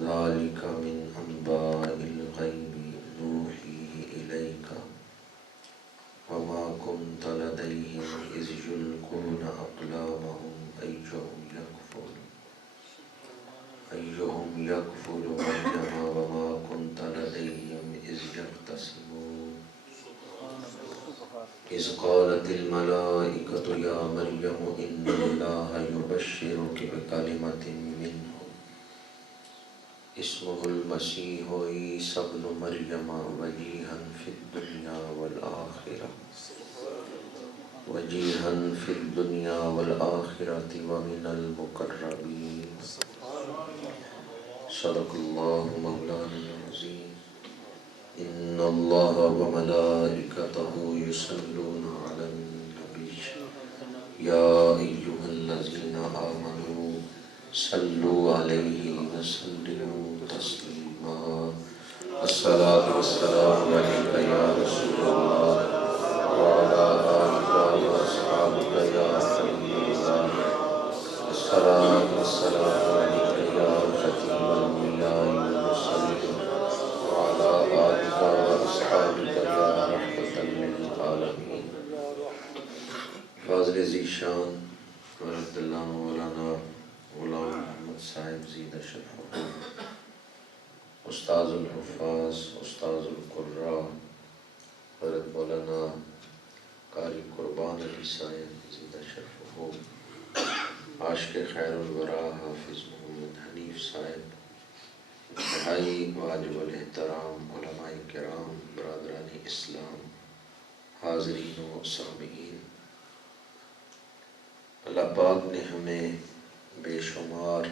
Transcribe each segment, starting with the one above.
ذلك من أنباء الغيب نوحيه إليك وما كنت لديهم إذ يلقون أقلامهم أيهم يكفل مريم وما كنت لديهم إذ يختصمون إذ قالت الملائكة يا مريم إن الله يبشرك بكلمة منه اسمه المسيح عيسى ابن مريم وجيها في الدنيا والآخرة ومن المقربين صدق الله مولانا العظيم إن الله وملائكته يصلون على النبي يا أيها الذين آمنوا صلوا عليه وسلموا تسليما الصلاة والسلام عليك يا رسول الله وعلى آلك وأصحابك يا حبيب الله الصلاة والسلام عليك يا ختم الأنبياء والمرسلين وعلى آلك وأصحابك يا رحمة للعالمين فاضل ذیشان حضرت علامہ مولانا غلام محمد صاحب زید شرف استاذ الحفاظ استاذ القراء حضرت مولانا قاری قربان علی صاحب زید شرف عاشق خیر الورا حافظ محمد حنیف صاحب انتہائی واجب الاحترام علماء کرام برادران اسلام حاضرین و سامعین، اللہ پاک نے ہمیں بے شمار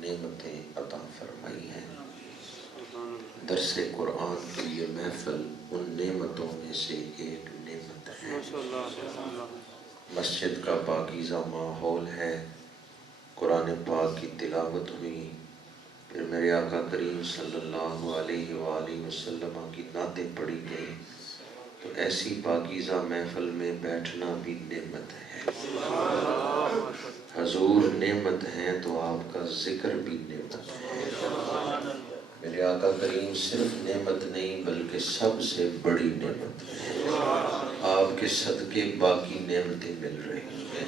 نعمتیں عطا فرمائی ہیں۔ درس قرآن کی یہ محفل ان نعمتوں میں سے ایک نعمت ہے۔ مسجد کا پاکیزہ ماحول ہے، قرآن پاک کی تلاوت ہوئی، پھر میرے آقا کریم صلی اللہ علیہ وآلہ وسلم کی نعتیں پڑھی گئی، تو ایسی پاکیزہ محفل میں بیٹھنا بھی نعمت ہے۔ حضور نعمت ہیں تو آپ کا ذکر بھی نعمت ہے۔ میرے آقا کریم صرف نعمت نہیں بلکہ سب سے بڑی نعمت ہے۔ آپ کے صدقے باقی نعمتیں مل رہی ہیں،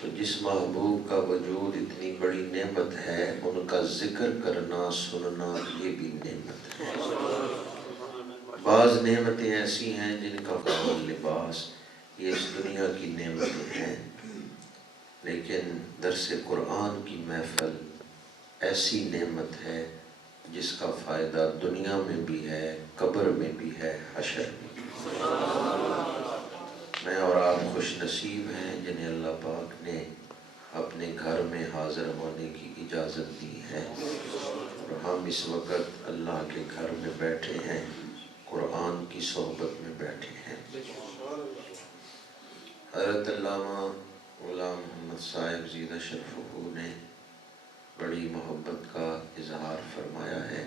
تو جس محبوب کا وجود اتنی بڑی نعمت ہے، ان کا ذکر کرنا سننا یہ بھی نعمت ہے۔ بعض نعمتیں ایسی ہیں جن کا قابل لباس یہ اس دنیا کی نعمتیں ہیں، لیکن درس قرآن کی محفل ایسی نعمت ہے جس کا فائدہ دنیا میں بھی ہے، قبر میں بھی ہے، حشر میں بھی ہے۔ میں اور آپ خوش نصیب ہیں جنہیں اللہ پاک نے اپنے گھر میں حاضر ہونے کی اجازت دی ہے، اور ہم اس وقت اللہ کے گھر میں بیٹھے ہیں، قرآن کی صحبت میں بیٹھے ہیں۔ حضرت علامہ غلام محمد صاحب زیدہ شرفہ نے بڑی محبت کا اظہار فرمایا ہے۔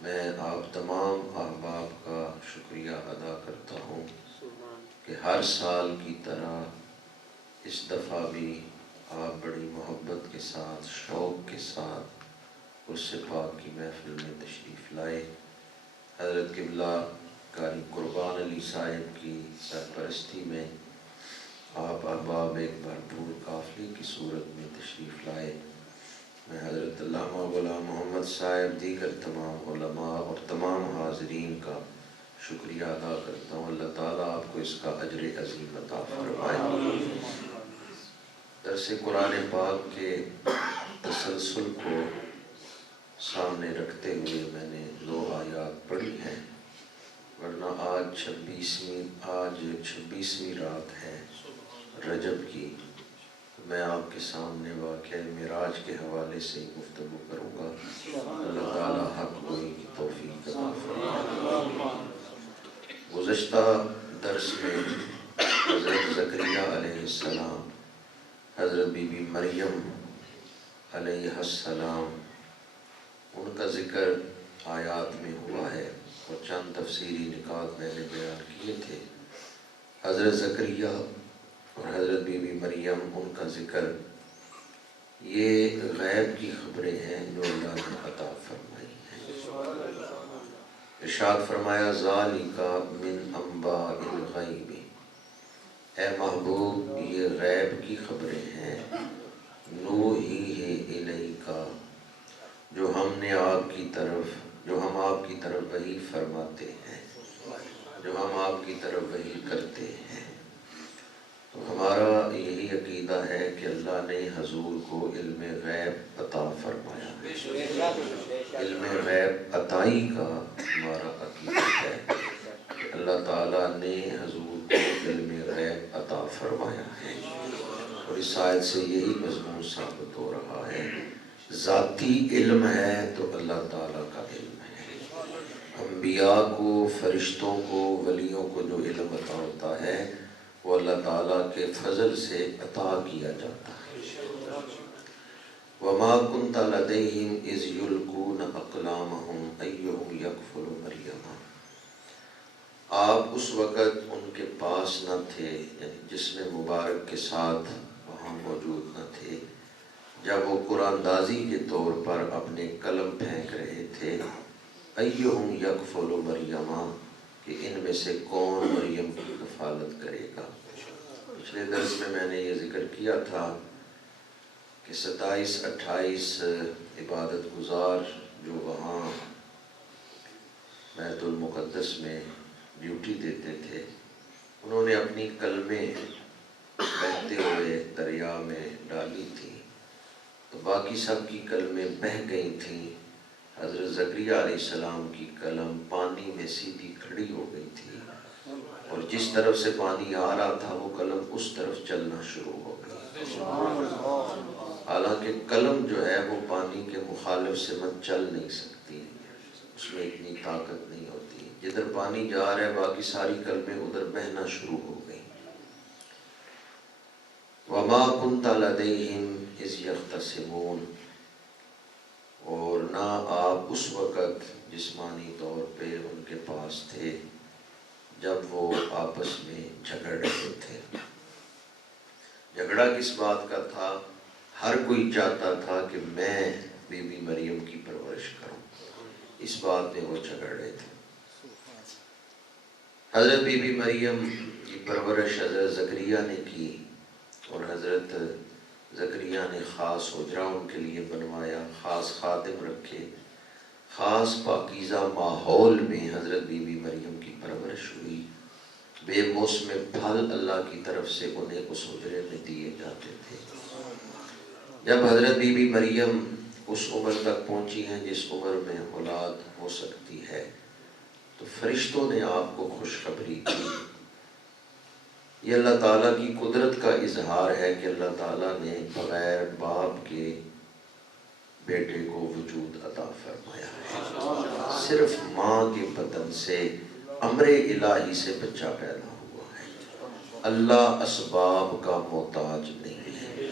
میں آپ تمام احباب کا شکریہ ادا کرتا ہوں کہ ہر سال کی طرح اس دفعہ بھی آپ بڑی محبت کے ساتھ، شوق کے ساتھ اس پاک کی محفل میں تشریف لائے۔ حضرت قبلہ قاری قربان علی صاحب کی سرپرستی میں آپ احباب ایک بھرپور قافلے کی صورت میں تشریف لائے۔ میں حضرت علامہ غلام محمد صاحب، دیگر تمام علماء اور تمام حاضرین کا شکریہ ادا کرتا ہوں۔ اللہ تعالیٰ آپ کو اس کا اجر عظیم عطا فرمائے۔ درس قرآن پاک کے تسلسل کو سامنے رکھتے ہوئے میں نے 2 آیات پڑھی ہیں، ورنہ آج 26ویں رات ہے رجب کی۔ میں آپ کے سامنے واقعہ معراج کے حوالے سے گفتگو کروں گا۔ اللہ تعالیٰ حق گوئی کی توفیق عطا فرمائے۔ گزشتہ درس میں حضرت زکریا علیہ السلام، حضرت بی بی مریم علیہ السلام، ان کا ذکر آیات میں ہوا ہے، اور چند تفسیری نکات میں نے بیان کیے تھے۔ حضرت زکریا اور حضرت بی بی مریم، ان کا ذکر یہ غیب کی خبریں ہیں جو اللہ نے عطا فرمائی ہیں۔ ارشاد فرمایا ذالک من انباء الغیب، اے محبوب یہ غیب کی خبریں ہیں، نوحیہ الیک، جو ہم آپ کی طرف وحی فرماتے ہیں، جو ہم آپ کی طرف وحی کرتے ہیں۔ تو ہمارا یہی عقیدہ ہے کہ اللہ نے حضور کو علم غیب عطا فرمایا ہے۔ علم غیب عطائی کا ہمارا عقیدہ ہے کہ اللہ تعالیٰ نے حضور کو علم غیب عطا فرمایا ہے، اور اس آیت سے یہی مضمون ثابت ہو رہا ہے، ذاتی علم ہے تو اللہ تعالیٰ کا علم ہے۔ انبیاء کو، فرشتوں کو، ولیوں کو جو علم عطا ہوتا ہے وہ اللہ تعالیٰ کے فضل سے عطا کیا جاتا ہے۔ وَمَا كُنْتَ لَدَيْهِمْ إِذْ يُلْقُونَ أَقْلَامَهُمْ أَيُّهُمْ يَكْفُلُ مَرْيَمَ، آپ اس وقت ان کے پاس نہ تھے، یعنی جسم مبارک کے ساتھ وہاں موجود نہ تھے، جب وہ قرآن اندازی کے طور پر اپنے قلم پھینک رہے تھے، ایہم یکفل مریم، کہ ان میں سے کون مریم کی کفالت کرے گا۔ پچھلے درس میں نے یہ ذکر کیا تھا کہ 27-28 عبادت گزار جو وہاں بیت المقدس میں ڈیوٹی دیتے تھے، انہوں نے اپنی قلمیں بہتے ہوئے دریا میں ڈالی تھیں، تو باقی سب کی قلمیں بہہ گئی تھیں، حضرت زکریا علیہ السلام کی قلم پانی میں سیدھی کھڑی ہو گئی تھی، اور جس طرف سے پانی آ رہا تھا وہ قلم اس طرف چلنا شروع ہو گئی۔ حالانکہ قلم جو ہے وہ پانی کے مخالف سمت چل نہیں سکتی، اس میں اتنی طاقت نہیں ہوتی، جدھر پانی جا رہا ہے باقی ساری قلمیں ادھر بہنا شروع ہو گئی۔ وَمَا كُنْتَ لَدَيْهِمْ إِذْ يَخْتَصِمُونَ، اور نہ آپ اس وقت جسمانی طور پہ ان کے پاس تھے جب وہ آپس میں جھگڑ رہے تھے۔ جھگڑا کس بات کا تھا؟ ہر کوئی چاہتا تھا کہ میں بی بی مریم کی پرورش کروں، اس بات میں وہ جھگڑ رہے تھے۔ حضرت بی بی مریم کی پرورش حضرت زکریا نے کی، اور حضرت زکریا نے خاص حجرہ ان کے لیے بنوایا، خاص خادم رکھے، خاص پاکیزہ ماحول میں حضرت بی بی مریم کی پرورش ہوئی، بے موسم پھل اللہ کی طرف سے انہیں اس حجرے میں دیے جاتے تھے۔ جب حضرت بی بی مریم اس عمر تک پہنچی ہیں جس عمر میں اولاد ہو سکتی ہے، تو فرشتوں نے آپ کو خوشخبری دی۔ یہ اللہ تعالیٰ کی قدرت کا اظہار ہے کہ اللہ تعالیٰ نے بغیر باپ کے بیٹے کو وجود عطا فرمایا ہے، صرف ماں کے بدن سے امر الہی سے بچہ پیدا ہوا ہے۔ اللہ اسباب کا محتاج نہیں ہے۔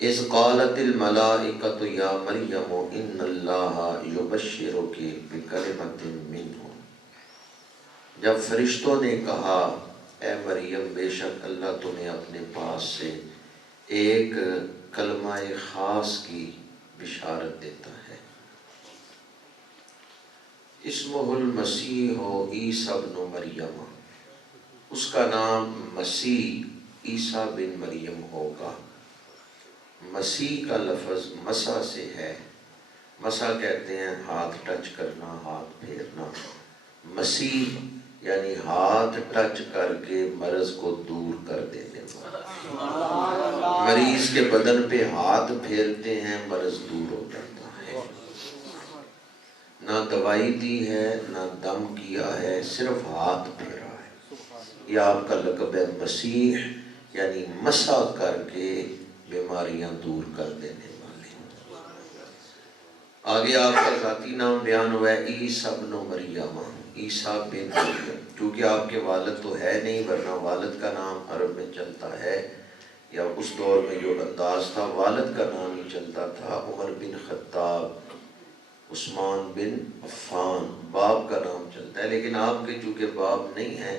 اذ قالت الملائکۃ یا مریم ان اللہ یبشرک بکلمۃ منہ، جب فرشتوں نے کہا اے مریم بے شک اللہ تمہیں اپنے پاس سے ایک کلمہ خاص کی بشارت دیتا ہے، اسمہ المسیح عیسیٰ ابن مریم، اس کا نام مسیح عیسیٰ بن مریم ہوگا۔ مسیح کا لفظ مسا سے ہے، مسا کہتے ہیں ہاتھ ٹچ کرنا، ہاتھ پھیرنا، مسیح یعنی ہاتھ ٹچ کر کے مرض کو دور کر دینے والا۔ مریض کے بدن پہ ہاتھ پھیرتے ہیں، مرض دور ہو جاتا ہے۔ نہ دوائی دی ہے، نہ دم کیا ہے، صرف ہاتھ پھیرا ہے۔ یہ آپ کا لقب ہے مسیح، یعنی مسا کر کے بیماریاں دور کر دینے والے۔ آگے آپ کا ذاتی نام بیان ہوا ہے عیسیٰ ابن مریم، عیسیٰ بن مریم، کیونکہ آپ کے والد تو ہے نہیں، ورنہ والد کا نام عرب میں چلتا ہے، یا اس دور میں جو انداز تھا والد کا نام ہی چلتا تھا، عمر بن خطاب، عثمان بن عفان، باپ کا نام چلتا ہے، لیکن آپ کے چونکہ باپ نہیں ہے،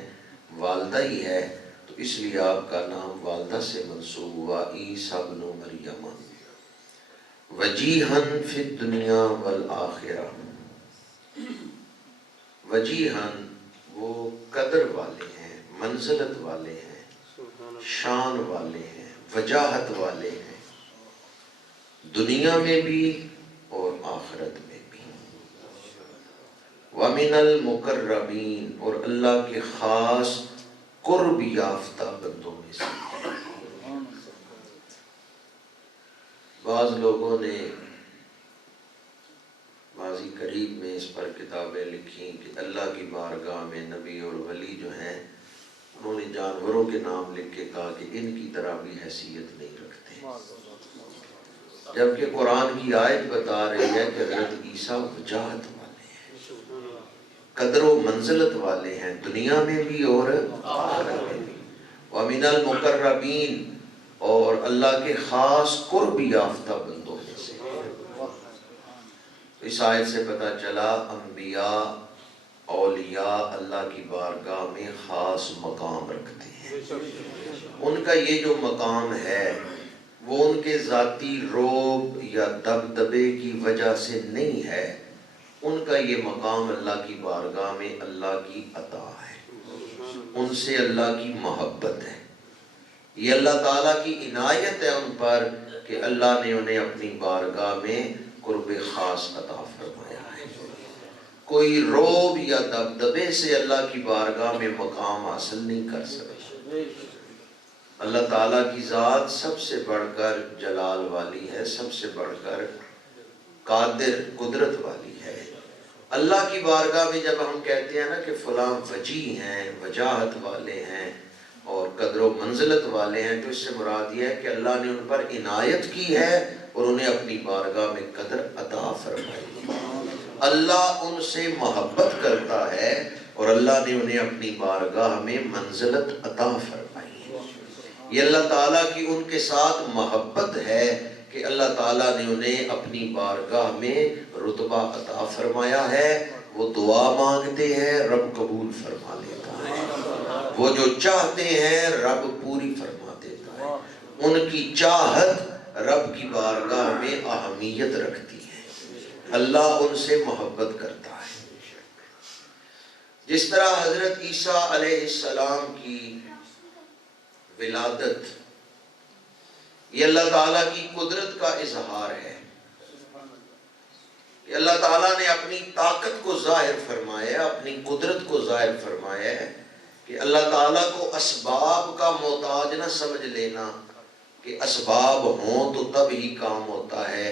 والدہ ہی ہے، تو اس لیے آپ کا نام والدہ سے منسوب ہوا عیسیٰ ابن مریم۔ وجیہن فی الدنیا والآخرہ، وجیہن وہ قدر والے ہیں، منزلت والے ہیں، شان والے ہیں، وجاہت والے ہیں، دنیا میں بھی اور آخرت میں بھی۔ وَمِنَ الْمُقَرَّبِينَ، اور اللہ کے خاص قرب یافتہ بندوں میں سے۔ بعض لوگوں نے ماضی قریب میں اس پر کتابیں لکھی کہ اللہ کی بارگاہ میں نبی اور ولی جو ہیں انہوں نے جانوروں کے نام لکھ کے کہا کہ ان کی طرح بھی حیثیت نہیں رکھتے، جبکہ قرآن کی آیت بتا رہی ہے کہ حضرت عیسیٰ وجاہت والے ہیں، قدر و منزلت والے ہیں، دنیا میں بھی اور آخرت میں بھی۔ وَمِنَ الْمُقَرَّبِينَ، اور اللہ کے خاص قرب یافتہ بندوں میں سے۔ اس آیت سے پتہ چلا انبیاء اولیاء اللہ کی بارگاہ میں خاص مقام رکھتے ہیں۔ ان کا یہ جو مقام ہے وہ ان کے ذاتی رعب یا دبدبے کی وجہ سے نہیں ہے، ان کا یہ مقام اللہ کی بارگاہ میں اللہ کی عطا ہے، ان سے اللہ کی محبت ہے، یہ اللہ تعالیٰ کی عنایت ہے ان پر کہ اللہ نے انہیں اپنی بارگاہ میں قرب خاص عطا فرمایا ہے۔ کوئی رعب یا دبدبے سے اللہ کی بارگاہ میں مقام حاصل نہیں کر سکتا۔ اللہ تعالیٰ کی ذات سب سے بڑھ کر جلال والی ہے، سب سے بڑھ کر قادر قدرت والی ہے۔ اللہ کی بارگاہ میں جب ہم کہتے ہیں نا کہ فلاں وجیہ ہیں، وجاہت والے ہیں اور قدر و منزلت والے ہیں، تو اس سے مراد یہ ہے کہ اللہ نے ان پر عنایت کی ہے اور انہیں اپنی بارگاہ میں قدر عطا فرمائی ہے۔ اللہ ان سے محبت کرتا ہے اور اللہ نے انہیں اپنی بارگاہ میں منزلت عطا فرمائی ہے۔ یہ اللہ تعالیٰ کی ان کے ساتھ محبت ہے کہ اللہ تعالیٰ نے انہیں اپنی بارگاہ میں رتبہ عطا فرمایا ہے۔ وہ دعا مانگتے ہیں، رب قبول فرما لیتا ہے، وہ جو چاہتے ہیں رب پوری فرما دیتا ہے، ان کی چاہت رب کی بارگاہ میں اہمیت رکھتی ہے، اللہ ان سے محبت کرتا ہے۔ جس طرح حضرت عیسیٰ علیہ السلام کی ولادت یہ اللہ تعالیٰ کی قدرت کا اظہار ہے، کہ اللہ تعالیٰ نے اپنی طاقت کو ظاہر فرمایا ہے، اپنی قدرت کو ظاہر فرمایا ہے، کہ اللہ تعالیٰ کو اسباب کا محتاج نہ سمجھ لینا کہ اسباب ہوں تو تب ہی کام ہوتا ہے،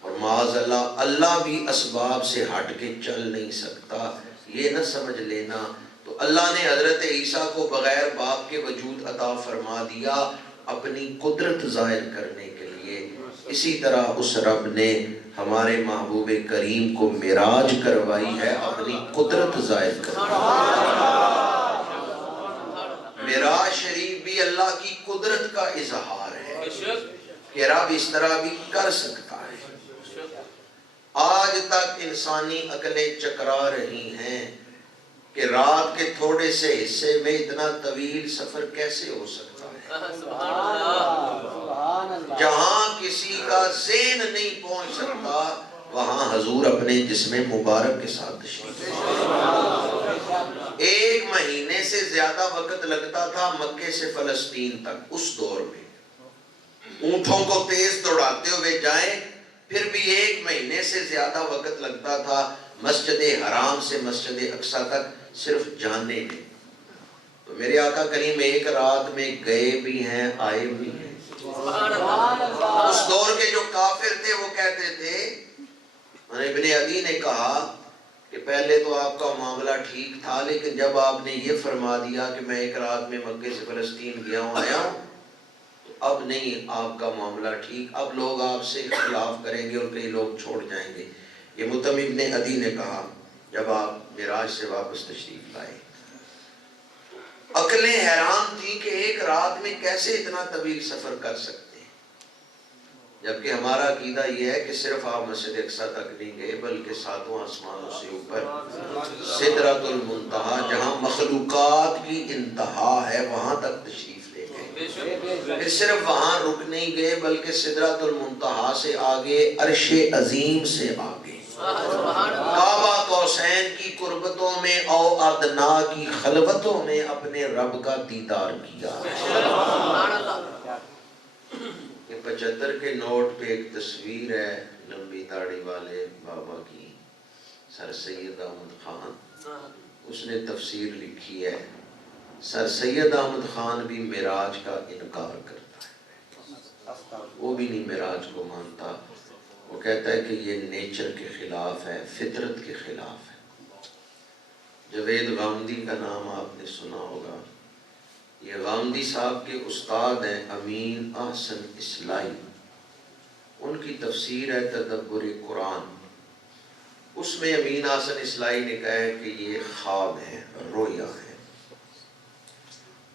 اور معاذ اللہ اللہ بھی اسباب سے ہٹ کے چل نہیں سکتا، یہ نہ سمجھ لینا۔ تو اللہ نے حضرت عیسیٰ کو بغیر باپ کے وجود عطا فرما دیا اپنی قدرت ظاہر کرنے کے لیے۔ اسی طرح اس رب نے ہمارے محبوب کریم کو معراج کروائی ہے اپنی قدرت ظاہر کرنے۔ معراج شریف بھی اللہ کی قدرت کا اظہار ہے کہ رب اس طرح بھی کر سکتا ہے۔ آج تک انسانی عقلیں چکرا رہی ہیں کہ رات کے تھوڑے سے حصے میں اتنا طویل سفر کیسے ہو سکتا ہے۔ جہاں کسی کا ذہن نہیں پہنچ سکتا وہاں حضور اپنے جسم مبارک کے ساتھ تشریف لائے۔ 1 مہینے سے زیادہ وقت لگتا تھا مکے سے فلسطین تک اس دور میں، اونٹوں کو تیز دوڑاتے ہوئے جائیں پھر بھی 1 مہینے سے زیادہ وقت لگتا تھا مسجد حرام سے مسجد اقصی تک صرف جانے میں۔ تو میرے آقا کریم 1 رات میں گئے بھی ہیں آئے بھی ہیں۔ اس دور کے جو کافر تھے وہ کہتے تھے، ابن عدی نے کہا کہ پہلے تو آپ کا معاملہ ٹھیک تھا، لیکن جب آپ نے یہ فرما دیا کہ میں 1 رات میں مکے سے فلسطین گیا ہوں آیا ہوں، تو اب نہیں آپ کا معاملہ ٹھیک، اب لوگ آپ سے اختلاف کریں گے اور کئی لوگ چھوڑ جائیں گے۔ یہ مطعم ابن عدی نے کہا جب آپ معراج سے واپس تشریف لائے۔ عقلیں حیران تھی کہ 1 رات میں کیسے اتنا طویل سفر کر سکتے ہیں، جبکہ ہمارا عقیدہ یہ ہے کہ صرف آپ مسجد اقصی تک نہیں گئے بلکہ 7 آسمانوں سے اوپر سدرۃ المنتہا جہاں مخلوقات کی انتہا ہے وہاں تک تشریف لے گئے۔ پھر صرف وہاں رک نہیں گئے بلکہ سدرۃ المنتہا سے آگے، عرش عظیم سے آگے، کعبہ قوسین کی قربتوں میں او ادنا کی خلوتوں میں اپنے رب کا دیدار کیا۔ یہ 75 کے نوٹ پہ ایک تصویر ہے لمبی داڑھی والے بابا کی، سر سید احمد خان، اس نے تفسیر لکھی ہے۔ سر سید احمد خان بھی معراج کا انکار کرتا ہے، وہ بھی نہیں معراج کو مانتا، وہ کہتا ہے کہ یہ نیچر کے خلاف ہے، فطرت کے خلاف ہے۔ جوید غامدی کا نام آپ نے سنا ہوگا، یہ غامدی صاحب کے استاد ہیں امین احسن اصلاحی، ان کی تفسیر ہے تدبر قرآن، اس میں امین احسن اصلاحی نے کہا ہے کہ یہ خواب ہے، رویا ہے۔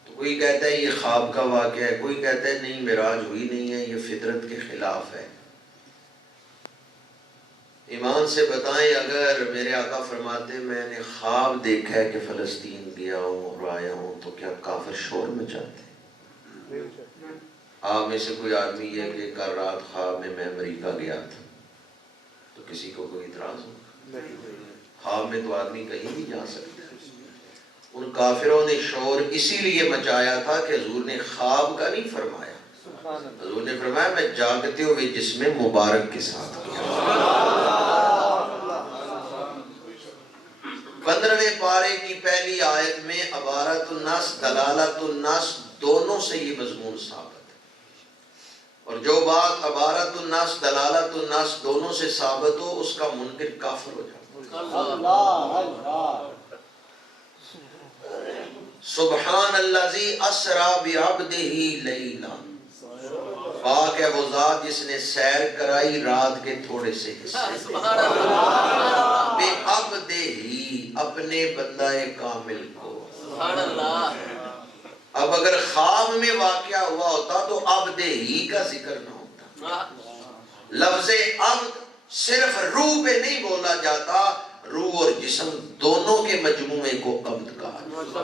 تو کوئی کہتا ہے یہ خواب کا واقعہ ہے، کوئی کہتا ہے نہیں معراج ہوئی نہیں ہے، یہ فطرت کے خلاف ہے۔ ایمان سے بتائیں اگر میرے آقا فرماتے میں نے خواب دیکھا ہے کہ فلسطین گیا ہوں اور آیا ہوں، تو کیا کافر شور مچاتے؟ آپ میں سے کوئی آدمی یہ کہ کل رات خواب میں امریکہ گیا تھا، تو کسی کو کوئی اعتراض ہوگا؟ خواب میں تو آدمی کہیں بھی جا سکتا ہے۔ ان کافروں نے شور اسی لیے مچایا تھا کہ حضور نے خواب کا نہیں فرمایا، حضور نے فرمایا میں جاگتے ہوئے جسم مبارک کے ساتھ گیا۔ 15ویں پارے کی پہلی آیت میں عبارت الناس دلالت الناس دونوں سے یہ مضمون ثابت ہے، اور جو بات عبارت الناس دلالت الناس دونوں سے ثابت ہو اس کا منکر کافر ہو جاتا ہے۔ سبحان الذی اسری بعبدہ لیلا، پاک ہے وہ ذات جس نے سیر کرائی رات کے تھوڑے سے حصے، بعبدہ اپنے بندہ کامل کو۔ اب اگر خواب میں واقعہ ہوا ہوتا تو عبدہ ہی کا ذکر نہ ہوتا۔ لفظ عبد صرف روح پہ نہیں بولا جاتا، روح اور جسم دونوں کے مجموعے کو عبد کہا جاتا۔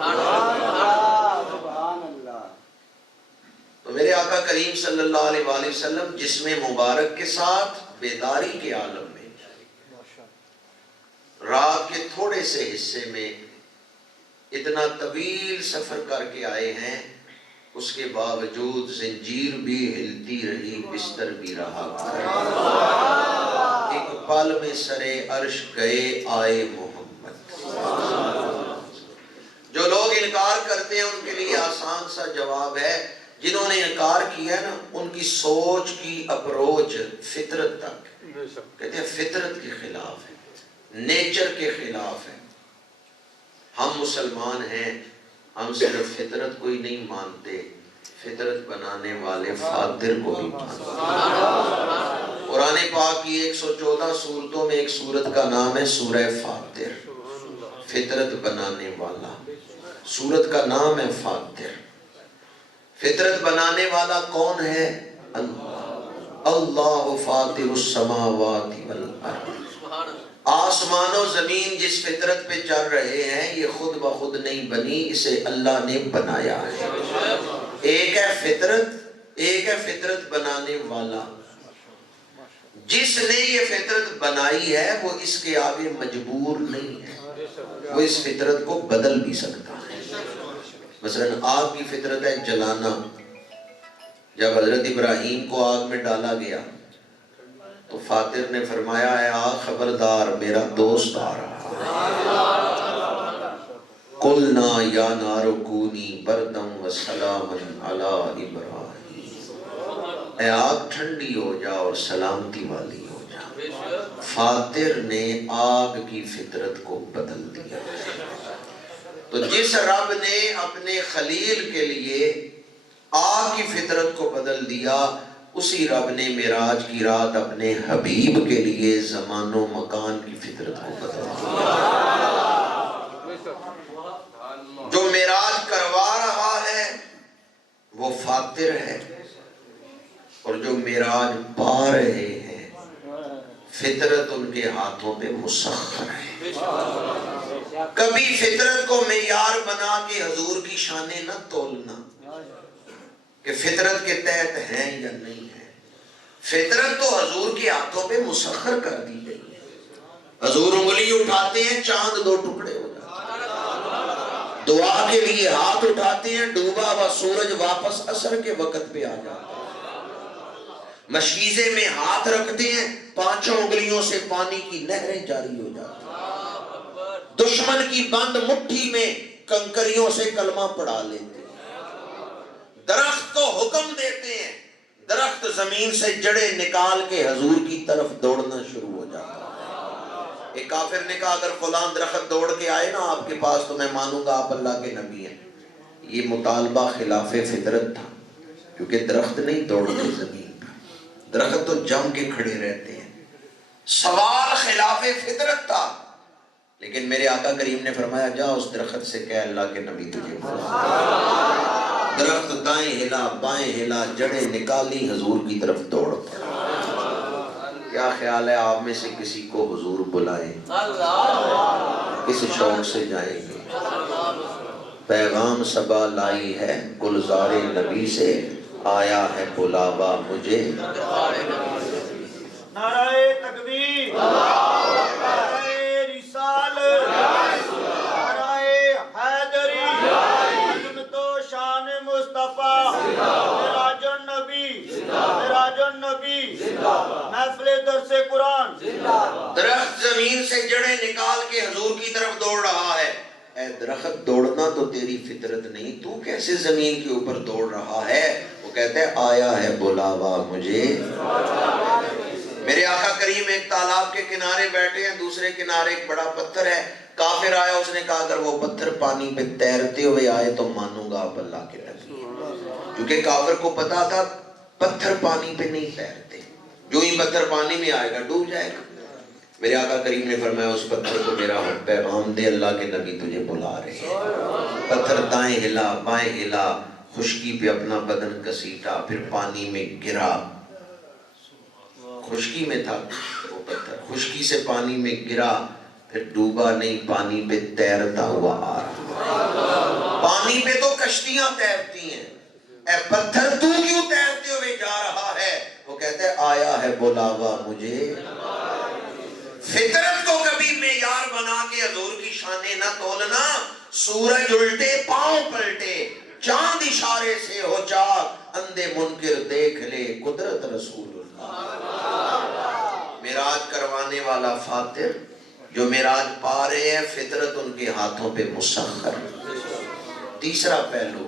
تو میرے آقا کریم صلی اللہ علیہ وآلہ وسلم جسم مبارک کے ساتھ بیداری کے عالم میں رات کے تھوڑے سے حصے میں اتنا طویل سفر کر کے آئے ہیں، اس کے باوجود زنجیر بھی ہلتی رہی، بستر بھی رہا، ایک پل میں سرے عرش گئے آئے محمد۔ جو لوگ انکار کرتے ہیں ان کے لیے آسان سا جواب ہے، جنہوں نے انکار کیا ہے نا ان کی سوچ کی اپروچ فطرت تک، کہتے ہیں فطرت کے خلاف ہے، نیچر کے خلاف ہے۔ ہم مسلمان ہیں، ہم صرف فطرت کو ہی نہیں مانتے، فطرت بنانے والے فاطر کو بھی مانتے۔ قرآن پاک کی 114 سورتوں میں ایک سورت کا نام ہے سورہ فاطر، فطرت بنانے والا، سورت کا نام ہے فاطر۔ فطرت بنانے والا کون ہے؟ اللہ، اللہ فاطر السماوات والارض۔ آسمان و زمین جس فطرت پہ چل رہے ہیں یہ خود بخود نہیں بنی، اسے اللہ نے بنایا ہے۔ ایک ہے فطرت، ایک ہے فطرت بنانے والا۔ جس نے یہ فطرت بنائی ہے وہ اس کے آگے مجبور نہیں ہے، وہ اس فطرت کو بدل بھی سکتا ہے۔ مثلا آگ کی فطرت ہے جلانا، جب حضرت ابراہیم کو آگ میں ڈالا گیا تو فاطر نے فرمایا اے آگ خبردار میرا دوست آ رہا ہے، قلنا یا نار کونی بردا وسلاما علی ابراہیم، اے آگ ٹھنڈی ہو جا اور سلامتی والی ہو جا۔ فاطر نے آگ کی فطرت کو بدل دیا۔ تو جس رب نے اپنے خلیل کے لیے آگ کی فطرت کو بدل دیا، اسی رب نے معراج کی رات اپنے حبیب کے لیے زمان و مکان کی فطرت کو بدل دیا۔ جو معراج کروا رہا ہے وہ فاطر ہے، اور جو معراج پا رہے ہیں فطرت ان کے ہاتھوں پہ مسخر ہے۔ کبھی فطرت کو معیار بنا کے حضور کی شانیں نہ تولنا، کہ فطرت کے تحت ہیں یا نہیں ہے. فطرت تو حضور کے ہاتھوں پہ مسخر کر دی گئی ہے. حضور انگلی اٹھاتے ہیں چاند 2 ٹکڑے ہو جاتے ہیں. دعا کے لیے ہاتھ اٹھاتے ہیں ڈوبا ہوا سورج واپس عصر کے وقت پہ آ جاتا ہے. مشیزے میں ہاتھ رکھتے ہیں 5 انگلیوں سے پانی کی نہریں جاری ہو جاتی ہیں. دشمن کی بند مٹھی میں کنکریوں سے کلمہ پڑھا لیتے ہیں. درخت کو حکم دیتے ہیں, درخت زمین سے جڑیں نکال کے حضور کی طرف دوڑنا شروع ہو جاتا ہے. ایک کافر نے کہا اگر فلان درخت دوڑ کے آئے نا آپ کے پاس تو میں مانوں گا آپ اللہ کے نبی ہیں. یہ مطالبہ خلاف فطرت تھا, کیونکہ درخت نہیں دوڑتے زمین پر, درخت تو جم کے کھڑے رہتے ہیں. سوال خلاف فطرت تھا, لیکن میرے آقا کریم نے فرمایا جا اس درخت سے کہہ اللہ کے نبی تجھے بلا. درخت دائیں ہلا بائیں ہلا, جڑیں نکالی, حضور کی طرف دوڑ پڑا. کیا خیال ہے آپ میں سے کسی کو حضور بلائیں, کس شوق سے جائیں گے؟ پیغام صبا لائی ہے گلزار نبی سے, آیا ہے بلاوا مجھے. نعرہ تکبیر, نعرہ رسالت, نعرہ حیدری, عظمت و شان مصطفیٰ, معراج النبی, معراج النبی, محفل درس قرآن. درخت زمین سے جڑیں نکال کے حضور کی طرف دوڑ رہا ہے. اے درخت دوڑنا تو تیری فطرت نہیں, تو کیسے زمین کے اوپر دوڑ رہا ہے؟ وہ کہتے ہیں آیا ہے بلاوا مجھے. میرے آقا کریم ایک تالاب کے کنارے بیٹھے ہیں, دوسرے کنارے ایک بڑا پتھر ہے. کافر آیا, اس نے کہا اگر وہ پتھر پانی پہ تیرتے ہوئے آئے تو مانوں گا آپ اللہ کے نبی ہیں. کیونکہ کافر کو پتا تھا پتھر پانی پہ نہیں تیرتے, جو ہی پتھر پانی میں آئے گا ڈوب جائے گا. میرے آقا کریم نے فرمایا اس پتھر کو میرا پیغام دے, اللہ کے نبی تجھے بلا رہے ہیں. پتھر دائیں ہلا بائیں ہلا, خشکی پہ اپنا بدن کسیٹا, پھر پانی میں گرا. خشکی میں تھا وہ پتھر, خشکی سے پانی میں گرا, پھر ڈوبا نہیں, پانی پہ تیرتا ہوا آ رہا. پانی پہ تو کشتیاں تیرتی ہیں, اے پتھر تو کیوں تیرتے ہوئے جا رہا ہے؟ وہ کہتے ہیں آیا ہے بلاوا مجھے. فطرت کو کبھی معیار بنا کے حضور کی شانیں نہ تولنا. سورج الٹے پاؤں پلٹے, چاند اشارے سے ہو چاک, اندھے منکر دیکھ لے قدرت رسول اللہ. معراج کروانے والا فاتر, جو معراج پا رہے ہیں فطرت ان کے ہاتھوں پہ مسخر. تیسرا پہلو,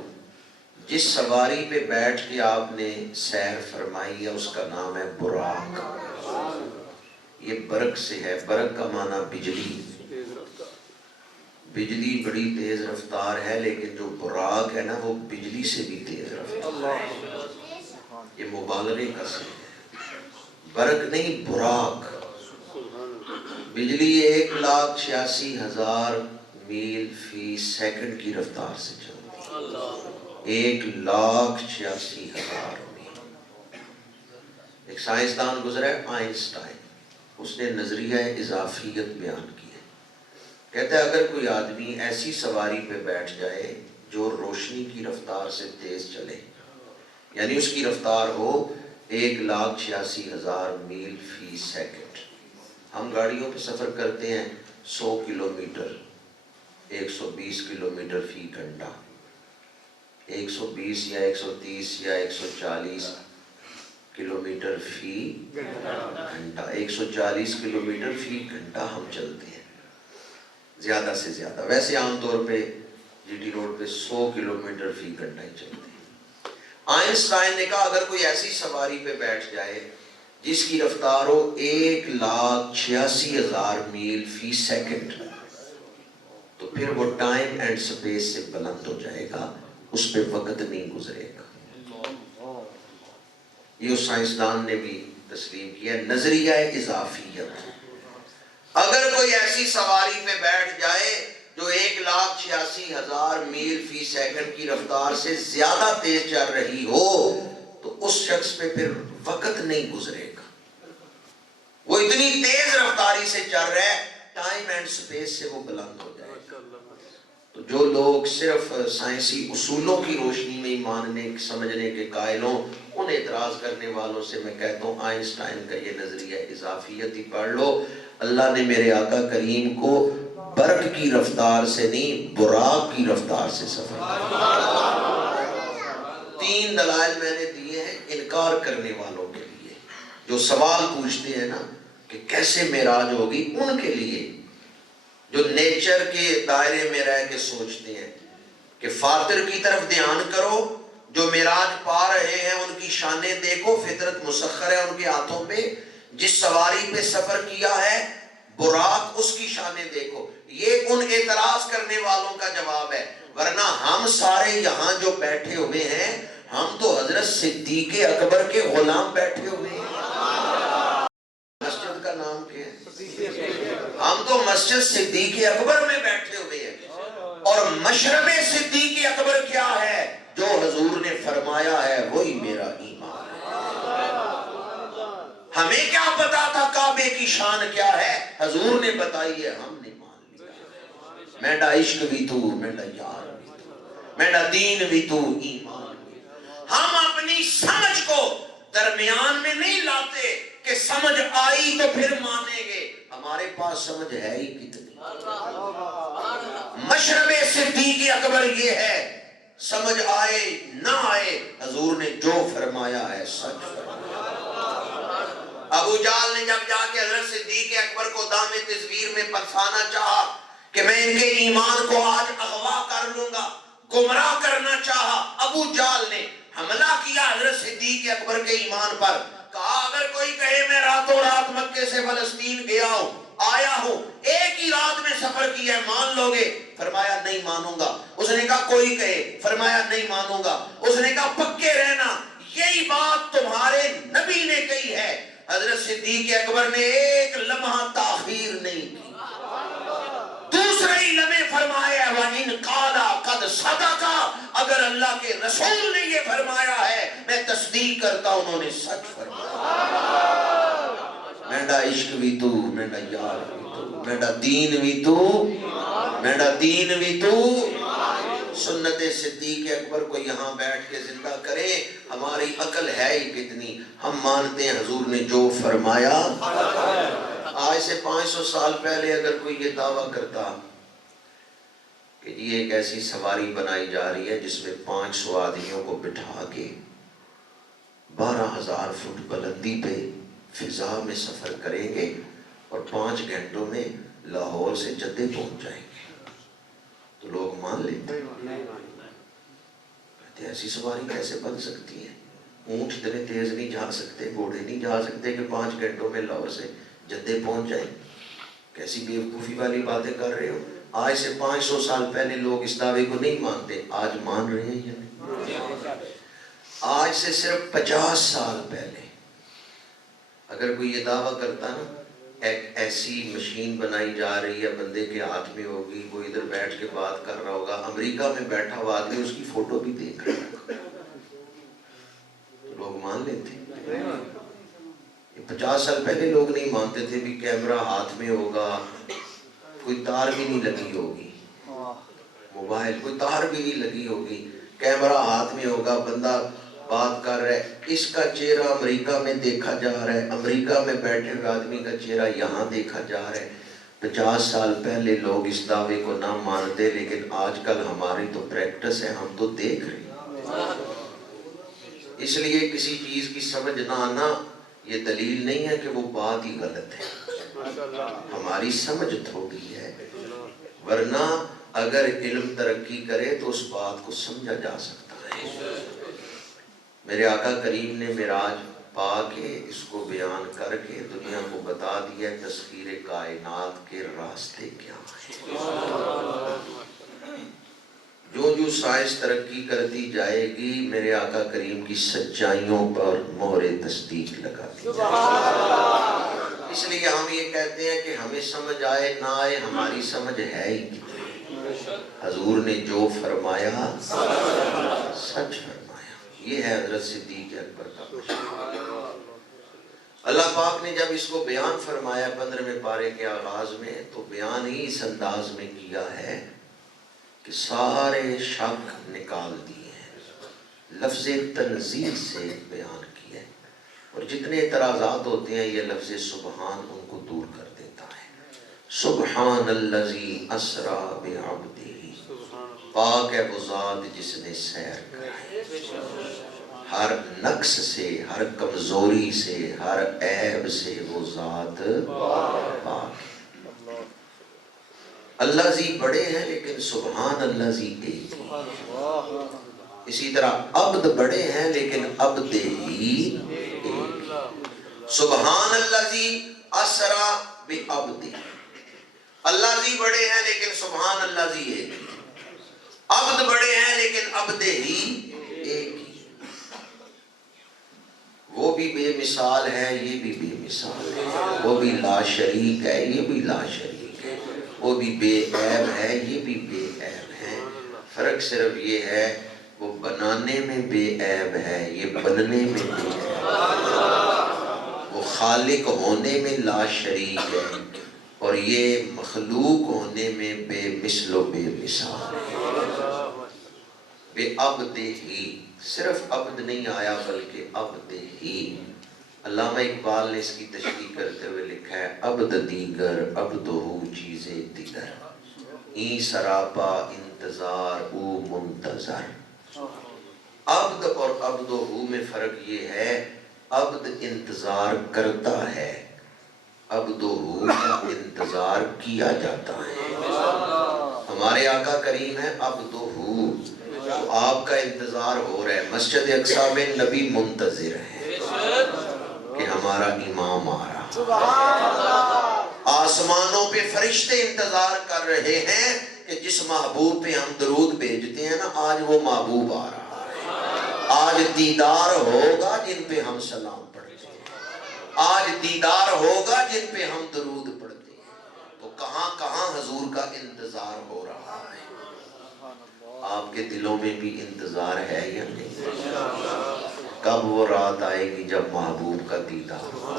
جس سواری پہ بیٹھ کے آپ نے سیر فرمائی ہے اس کا نام ہے براق. یہ برق سے ہے, برق کا معنی بجلی. بجلی بڑی تیز رفتار ہے, لیکن جو براق ہے نا وہ بجلی سے بھی تیز رفتار ہے. یہ مبالغے کا صحیح ہے, برق نہیں براق. بجلی 1,86,000 میل فی سیکنڈ کی رفتار سے چلتی ہے. 1,86,000 میل. ایک سائنسدان گزرا ہے آئنسٹائن, اس نے نظریہ اضافیت بیان کی ہے. کہتا ہے اگر کوئی آدمی ایسی سواری پہ بیٹھ جائے جو روشنی کی رفتار سے تیز چلے, یعنی اس کی رفتار ہو 1,86,000 میل فی سیکنڈ. ہم گاڑیوں پہ سفر کرتے ہیں 100 کلومیٹر, 120 کلومیٹر فی گھنٹہ, 120 یا 130 یا 140 کلومیٹر فی گھنٹہ. 140 کلومیٹر فی گھنٹہ ہم چلتے ہیں زیادہ سے زیادہ. ویسے عام طور پہ جی ٹی روڈ پہ 100 کلومیٹر فی گھنٹہ ہی چلتے ہیں. آئنسٹائن نے کہا اگر کوئی ایسی سواری پہ بیٹھ جائے جس کی رفتار ہو 1,86,000 میل فی سیکنڈ, تو پھر وہ ٹائم اینڈ سپیس سے بلند ہو جائے گا, اس پہ وقت نہیں گزرے گا. یہ اس سائنسدان نے بھی تسلیم کیا, نظریہ اضافیت. اگر کوئی ایسی سواری پہ بیٹھ جائے جو 1,86,000 میل فی سیکنڈ کی رفتار سے زیادہ تیز چل رہی ہو تو اس شخص پہ پھر وقت نہیں گزرے گا. وہ اتنی تیز رفتاری سے چل رہا ہے, ٹائم اینڈ سپیس سے وہ بلند ہو جائے گا. تو جو لوگ صرف سائنسی اصولوں کی روشنی میں ماننے سمجھنے کے قائل ہوں، ان اعتراض کرنے والوں سے میں کہتا ہوں آئنسٹائن کا یہ نظریہ اضافیت ہی پڑھ لو۔ اللہ نے میرے آقا کریم کو برق کی رفتار سے نہیں، براق کی رفتار سے سفر کیا۔ 3 دلائل میں نے دیے ہیں انکار کرنے والوں کے لیے، جو سوال پوچھتے ہیں نا کہ کیسے معراج ہوگی، ان کے لیے جو نیچر کے دائرے میں رہ کے سوچتے ہیں کہ فاتر کی طرف دھیان کرو، جو معراج پا رہے ہیں ان کی شانیں دیکھو، فطرت مسخر ہے ان کے ہاتھوں پہ، جس سواری پہ سفر کیا ہے براق اس کی شانیں دیکھو۔ یہ ان اعتراض کرنے والوں کا جواب ہے، ورنہ ہم سارے یہاں جو بیٹھے ہوئے ہیں ہم تو حضرت صدیق اکبر کے غلام بیٹھے ہوئے ہیں۔ مسجد کا نام کیا ہے؟ ہم تو مسجد صدیق اکبر میں بیٹھے ہوئے ہیں، اور مشرب صدیق اکبر کیا ہے؟ جو حضور نے فرمایا ہے وہی میرا ایمان ہے۔ ہمیں کیا پتا تھا کعبے کی شان کیا ہے؟ حضور نے بتائی ہے، ہم نے مان لیا۔ میڈا عشق بھی تو، میڈا یار بھی تو، میڈا دین بھی تو، ایمان بھی۔ ہم اپنی سمجھ کو درمیان میں نہیں لاتے کہ سمجھ آئی تو پھر مانیں گے، ہمارے پاس سمجھ ہے ہی کتنی۔ مشرب صدیق اکبر یہ ہے، سمجھ آئے نہ آئے حضور نے جو فرمایا ہے سچ فرمایا۔ ابو جہل نے جب جا کے حضرت صدیق اکبر کو دام تصویر میں پھنسانا چاہا کہ میں ان کے ایمان کو آج اغوا کر لوں گا، گمراہ کرنا چاہا، ابو جہل نے حملہ کیا حضرت صدیق اکبر کے ایمان پر، کہا اگر کوئی کہے میں راتوں رات مکے سے فلسطین گیا ہوں، آیا ہوں، ایک ہی رات میں سفر کیا ہے، مان لو گے؟ فرمایا نہیں مانوں گا۔ اس نے کہا کوئی کہے، فرمایا نہیں مانوں گا۔ اس نے کہا پکے رہنا، یہی بات تمہارے نبی نے کہی ہے۔ حضرت صدیق اکبر نے ایک لمحہ تاخیر نہیں کی، دوسرے ہی لمحے فرمایا وَإِنْ قَالَ قَدْ صَدَقَ، اگر اللہ کے رسول نے یہ فرمایا ہے میں تصدیق کرتا ہوں، انہوں نے سچ فرمایا۔ میڈا عشق بھی تو، میڈا یار بھی تو، میڈا دین بھی تو، میڈا دین بھی تو۔ سنت صدیق اکبر کو یہاں بیٹھ کے زندہ کریں، ہماری عقل ہے ہی کتنی، ہم مانتے ہیں حضور نے جو فرمایا۔ آج سے 500 سال پہلے اگر کوئی یہ دعویٰ کرتا کہ یہ ایک ایسی سواری بنائی جا رہی ہے جس میں 500 آدمیوں کو بٹھا کے 12,000 فٹ بلندی پہ فضا میں سفر کریں گے اور 5 گھنٹوں میں لاہور سے جدے پہنچ جائیں گے، تو لوگ مان لیتے ہیں۔ کہتے ایسی سواری کیسے بن سکتی ہے؟ اونٹ اتنے تیز نہیں جا سکتے، گھوڑے نہیں جا سکتے کہ 5 گھنٹوں میں لاہور سے جدے پہنچ جائیں۔ کیسی بیوقوفی والی باتیں کر رہے ہو؟ آج سے 500 سال پہلے لوگ اس دعوے کو نہیں مانتے، آج مان رہے ہیں یا نہیں؟ آج سے صرف 50 سال پہلے اگر کوئی یہ دعویٰ کرتا نا ایک ایسی مشین بنائی جا رہی ہے، بندے کے ہاتھ میں ہوگی، وہ ادھر بیٹھ کے بات کر رہا ہوگا، امریکہ میں بیٹھا ہوا آدمی اس کی فوٹو بھی دیکھ رہا ہوگا، تو لوگ مان لیتے ہیں۔ 50 سال پہلے لوگ نہیں مانتے تھے بھی کیمرہ ہاتھ میں ہوگا، کوئی تار بھی نہیں لگی ہوگی، موبائل کوئی تار بھی نہیں لگی ہوگی، کیمرہ ہاتھ میں ہوگا، بندہ بات کر رہا ہے، اس کا چہرہ امریکہ میں دیکھا جا رہا ہے، امریکہ میں بیٹھے ہوئے آدمی کا چہرہ یہاں دیکھا جا رہا ہے۔ 50 سال پہلے لوگ اس دعوے کو نہ مانتے، لیکن آج کل ہماری تو پریکٹس ہے، ہم تو دیکھ رہے ہیں۔ اس لیے کسی چیز کی سمجھ نہ آنا یہ دلیل نہیں ہے کہ وہ بات ہی غلط ہے، ہماری سمجھ تھوڑی ہے، ورنہ اگر علم ترقی کرے تو اس بات کو سمجھا جا سکتا ہے۔ میرے آقا کریم نے معراج پا کے اس کو بیان کر کے دنیا کو بتا دیا تسخیر کائنات کے راستے کیا ہیں۔ جو جو سائنس ترقی کرتی جائے گی میرے آقا کریم کی سچائیوں پر مہر تصدیق لگاتی جائے گی۔ اس لیے ہم یہ کہتے ہیں کہ ہمیں سمجھ آئے نہ آئے ہماری سمجھ ہے ہی کتنی، حضور نے جو فرمایا سچ فرمایا۔ یہ ہے حضرت صدیق اکبر کا مشہور۔ اللہ پاک نے جب اس کو بیان فرمایا 15ویں پارے کے آغاز میں تو بیان ہی اس انداز میں کیا ہے کہ سارے شک نکال دیے ہیں، لفظ تنزیل سے بیان کیا ہے، اور جتنے اعتراضات ہوتے ہیں یہ لفظ سبحان ان کو دور کر دیتا ہے۔ سبحان الذی اسریٰ بعبدہ، پاک ہے وہ ذات جس نے سیر کرائی، ہر نقص سے، ہر کمزوری سے، ہر عیب سے وہ ذات پاک ہے۔ اللہ زی بڑے ہیں لیکن سبحان اللہ زی ایک ہی۔ اسی طرح عبد بڑے ہیں لیکن عبد ہی ایک ہی۔ سبحان اللہ زی اسریٰ بعبدہ، اللہ زی بڑے ہیں لیکن سبحان اللہ زی ایک ہی۔ عبد بڑے ہیں لیکن عبد ہی ایک ہی۔ وہ بھی بے مثال ہے، یہ بھی بے مثال ہے، وہ بھی لا شریک ہے، یہ بھی لا شریک ہے، وہ بھی بے عیب ہے، یہ بھی بے عیب ہے۔ فرق صرف یہ ہے وہ بنانے میں بے عیب ہے، یہ بننے میں بے عیب ہے۔ وہ خالق ہونے میں لا شریک ہے اور یہ مخلوق ہونے میں بے مثل و بے مثال ہے۔ بے عبد ہی، صرف عبد نہیں آیا بلکہ عبد ہی۔ علامہ اقبال نے اس کی تشریح کرتے ہوئے لکھا ہے، عبد دیگر عبدہ چیزیں دیگر، این سراپا انتظار او منتظر۔ عبد اور عبدہ میں فرق یہ ہے، عبد انتظار کرتا ہے، عبدہ کا انتظار کیا جاتا ہے۔ ہمارے آقا کریم ہے عبدہ، تو آپ کا انتظار ہو رہا ہے۔ مسجد اقصیٰ میں نبی منتظر ہے کہ ہمارا امام آ رہا۔ آسمانوں پہ فرشتے انتظار کر رہے ہیں کہ جس محبوب پہ ہم درود بھیجتے ہیں نا، آج وہ محبوب آ رہا ہے۔ آج دیدار ہوگا جن پہ ہم سلام پڑھتے ہیں، آج دیدار ہوگا جن پہ ہم درود پڑھتے ہیں۔ تو کہاں کہاں حضور کا انتظار ہو رہا ہے۔ آپ کے دلوں میں بھی انتظار ہے یا نہیں؟ کب وہ رات آئے گی جب محبوب کا دیدار ہو؟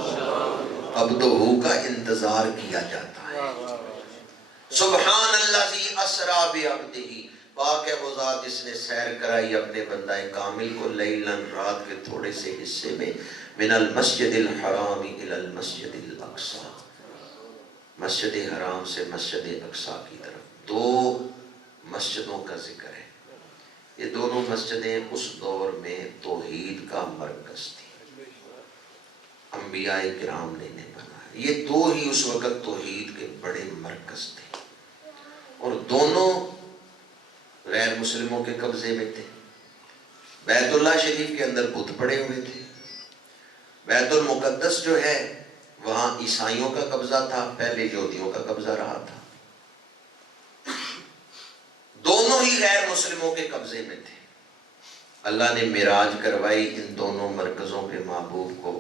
عبدہ کا انتظار کیا جاتا ہے۔ سبحان الذی اسریٰ بعبدہ، پاک ہے وہ ذات جس نے سیر کرائی اپنے بندہ کامل کو، لیلاً، رات کے تھوڑے سے حصے میں، من المسجد الحرام الی المسجد الاقصیٰ، مسجد حرام سے مسجد اقصیٰ کی طرف۔ دو مسجدوں کا ذکر ہے۔ یہ دونوں مسجدیں اس دور میں توحید کا مرکز تھی، انبیاء کرام نے بنایا۔ یہ دو ہی اس وقت توحید کے بڑے مرکز تھے، اور دونوں غیر مسلموں کے قبضے میں تھے۔ بیت اللہ شریف کے اندر بت پڑے ہوئے تھے، بیت المقدس جو ہے وہاں عیسائیوں کا قبضہ تھا، پہلے یہودیوں کا قبضہ رہا تھا۔ دونوں ہی غیر مسلموں کے قبضے میں تھے۔ اللہ نے معراج کروائی، ان دونوں مرکزوں پہ محبوب کو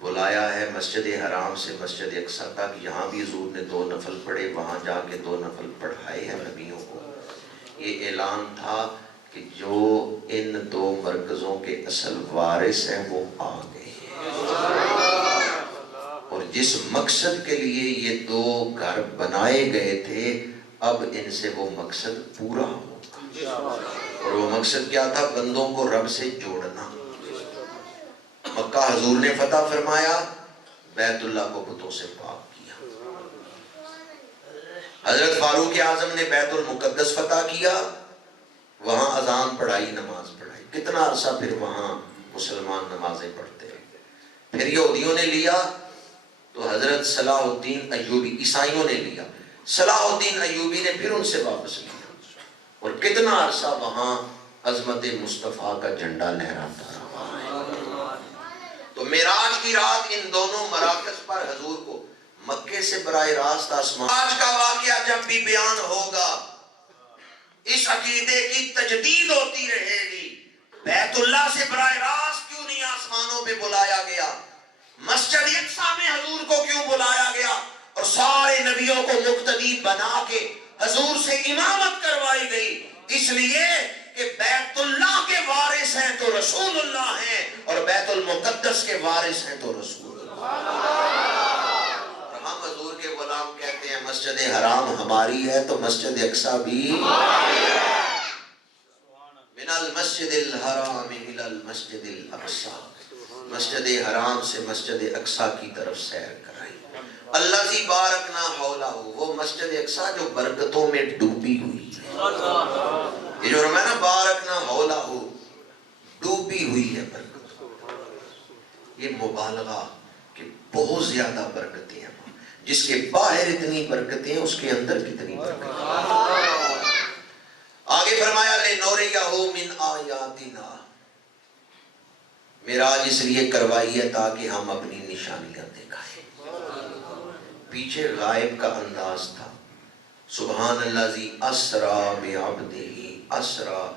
بلایا ہے، مسجد حرام سے مسجد اقصیٰ تک۔ یہاں بھی حضور نے 2 نفل پڑھے، وہاں جا کے 2 نفل پڑھائے ہیں نبیوں کو۔ یہ اعلان تھا کہ جو ان 2 مرکزوں کے اصل وارث ہیں وہ آ گئے ہیں، اور جس مقصد کے لیے یہ 2 گھر بنائے گئے تھے اب ان سے وہ مقصد پورا ہوگا۔ اور وہ مقصد کیا تھا؟ بندوں کو رب سے جوڑنا۔ مکہ حضور نے فتح فرمایا، بیت اللہ کو بتوں سے پاک کیا۔ حضرت فاروق اعظم نے بیت المقدس فتح کیا، وہاں اذان پڑھائی، نماز پڑھائی۔ کتنا عرصہ پھر وہاں مسلمان نمازیں پڑھتے رہے۔ پھر یہودیوں نے لیا تو حضرت صلاح الدین ایوبی، عیسائیوں نے لیا، صلاح الدین ایوبی نے پھر ان سے واپس لیا، اور کتنا عرصہ وہاں عظمت مصطفیٰ کا جھنڈا لہراتا رہا۔ تو معراج کی رات ان دونوں مراکز پر حضور کو مکے سے براہ راست آسمان۔ آج کا واقعہ جب بھی بیان ہوگا اس عقیدے کی تجدید ہوتی رہے گی، بیت اللہ سے براہ راست کیوں نہیں آسمانوں پہ بلایا گیا، مسجد اقصیٰ میں حضور کو کیوں بلایا گیا، اور سارے نبیوں کو مقتدی بنا کے حضور سے امامت کروائی گئی؟ اس لیے کہ بیت اللہ کے وارث ہیں تو رسول اللہ ہیں، اور بیت المقدس کے وارث ہیں تو رسول اللہ۔ اور ہم حضور کے غلام کہتے ہیں مسجد حرام ہماری ہے تو مسجد اقصی بھی من المسجد الحرام الى المسجد الاقصی، مسجد حرام سے مسجد اقصی کی طرف سیر کرائی. الذی بارکنا حولہ، وہ مسجد اقصی جو برکتوں میں ڈوبی ہوئی ہے. یہ جو رمانا بارکنا حولہ ڈوبی ہوئی ہے برکت، یہ مبالغہ کہ بہت زیادہ برکتیں ہیں. جس کے باہر اتنی برکتیں ہیں اس کے اندر کتنی برکتیں. آگے فرمایا لِنُرِيَهُ مِنْ آیَاتِنَا، معراج اس لیے کروائی ہے تاکہ ہم اپنی نشانیاں دکھائیں. پیچھے غائب کا انداز تھا. سبحان الذی اسریٰ بعبدہ، اسریٰ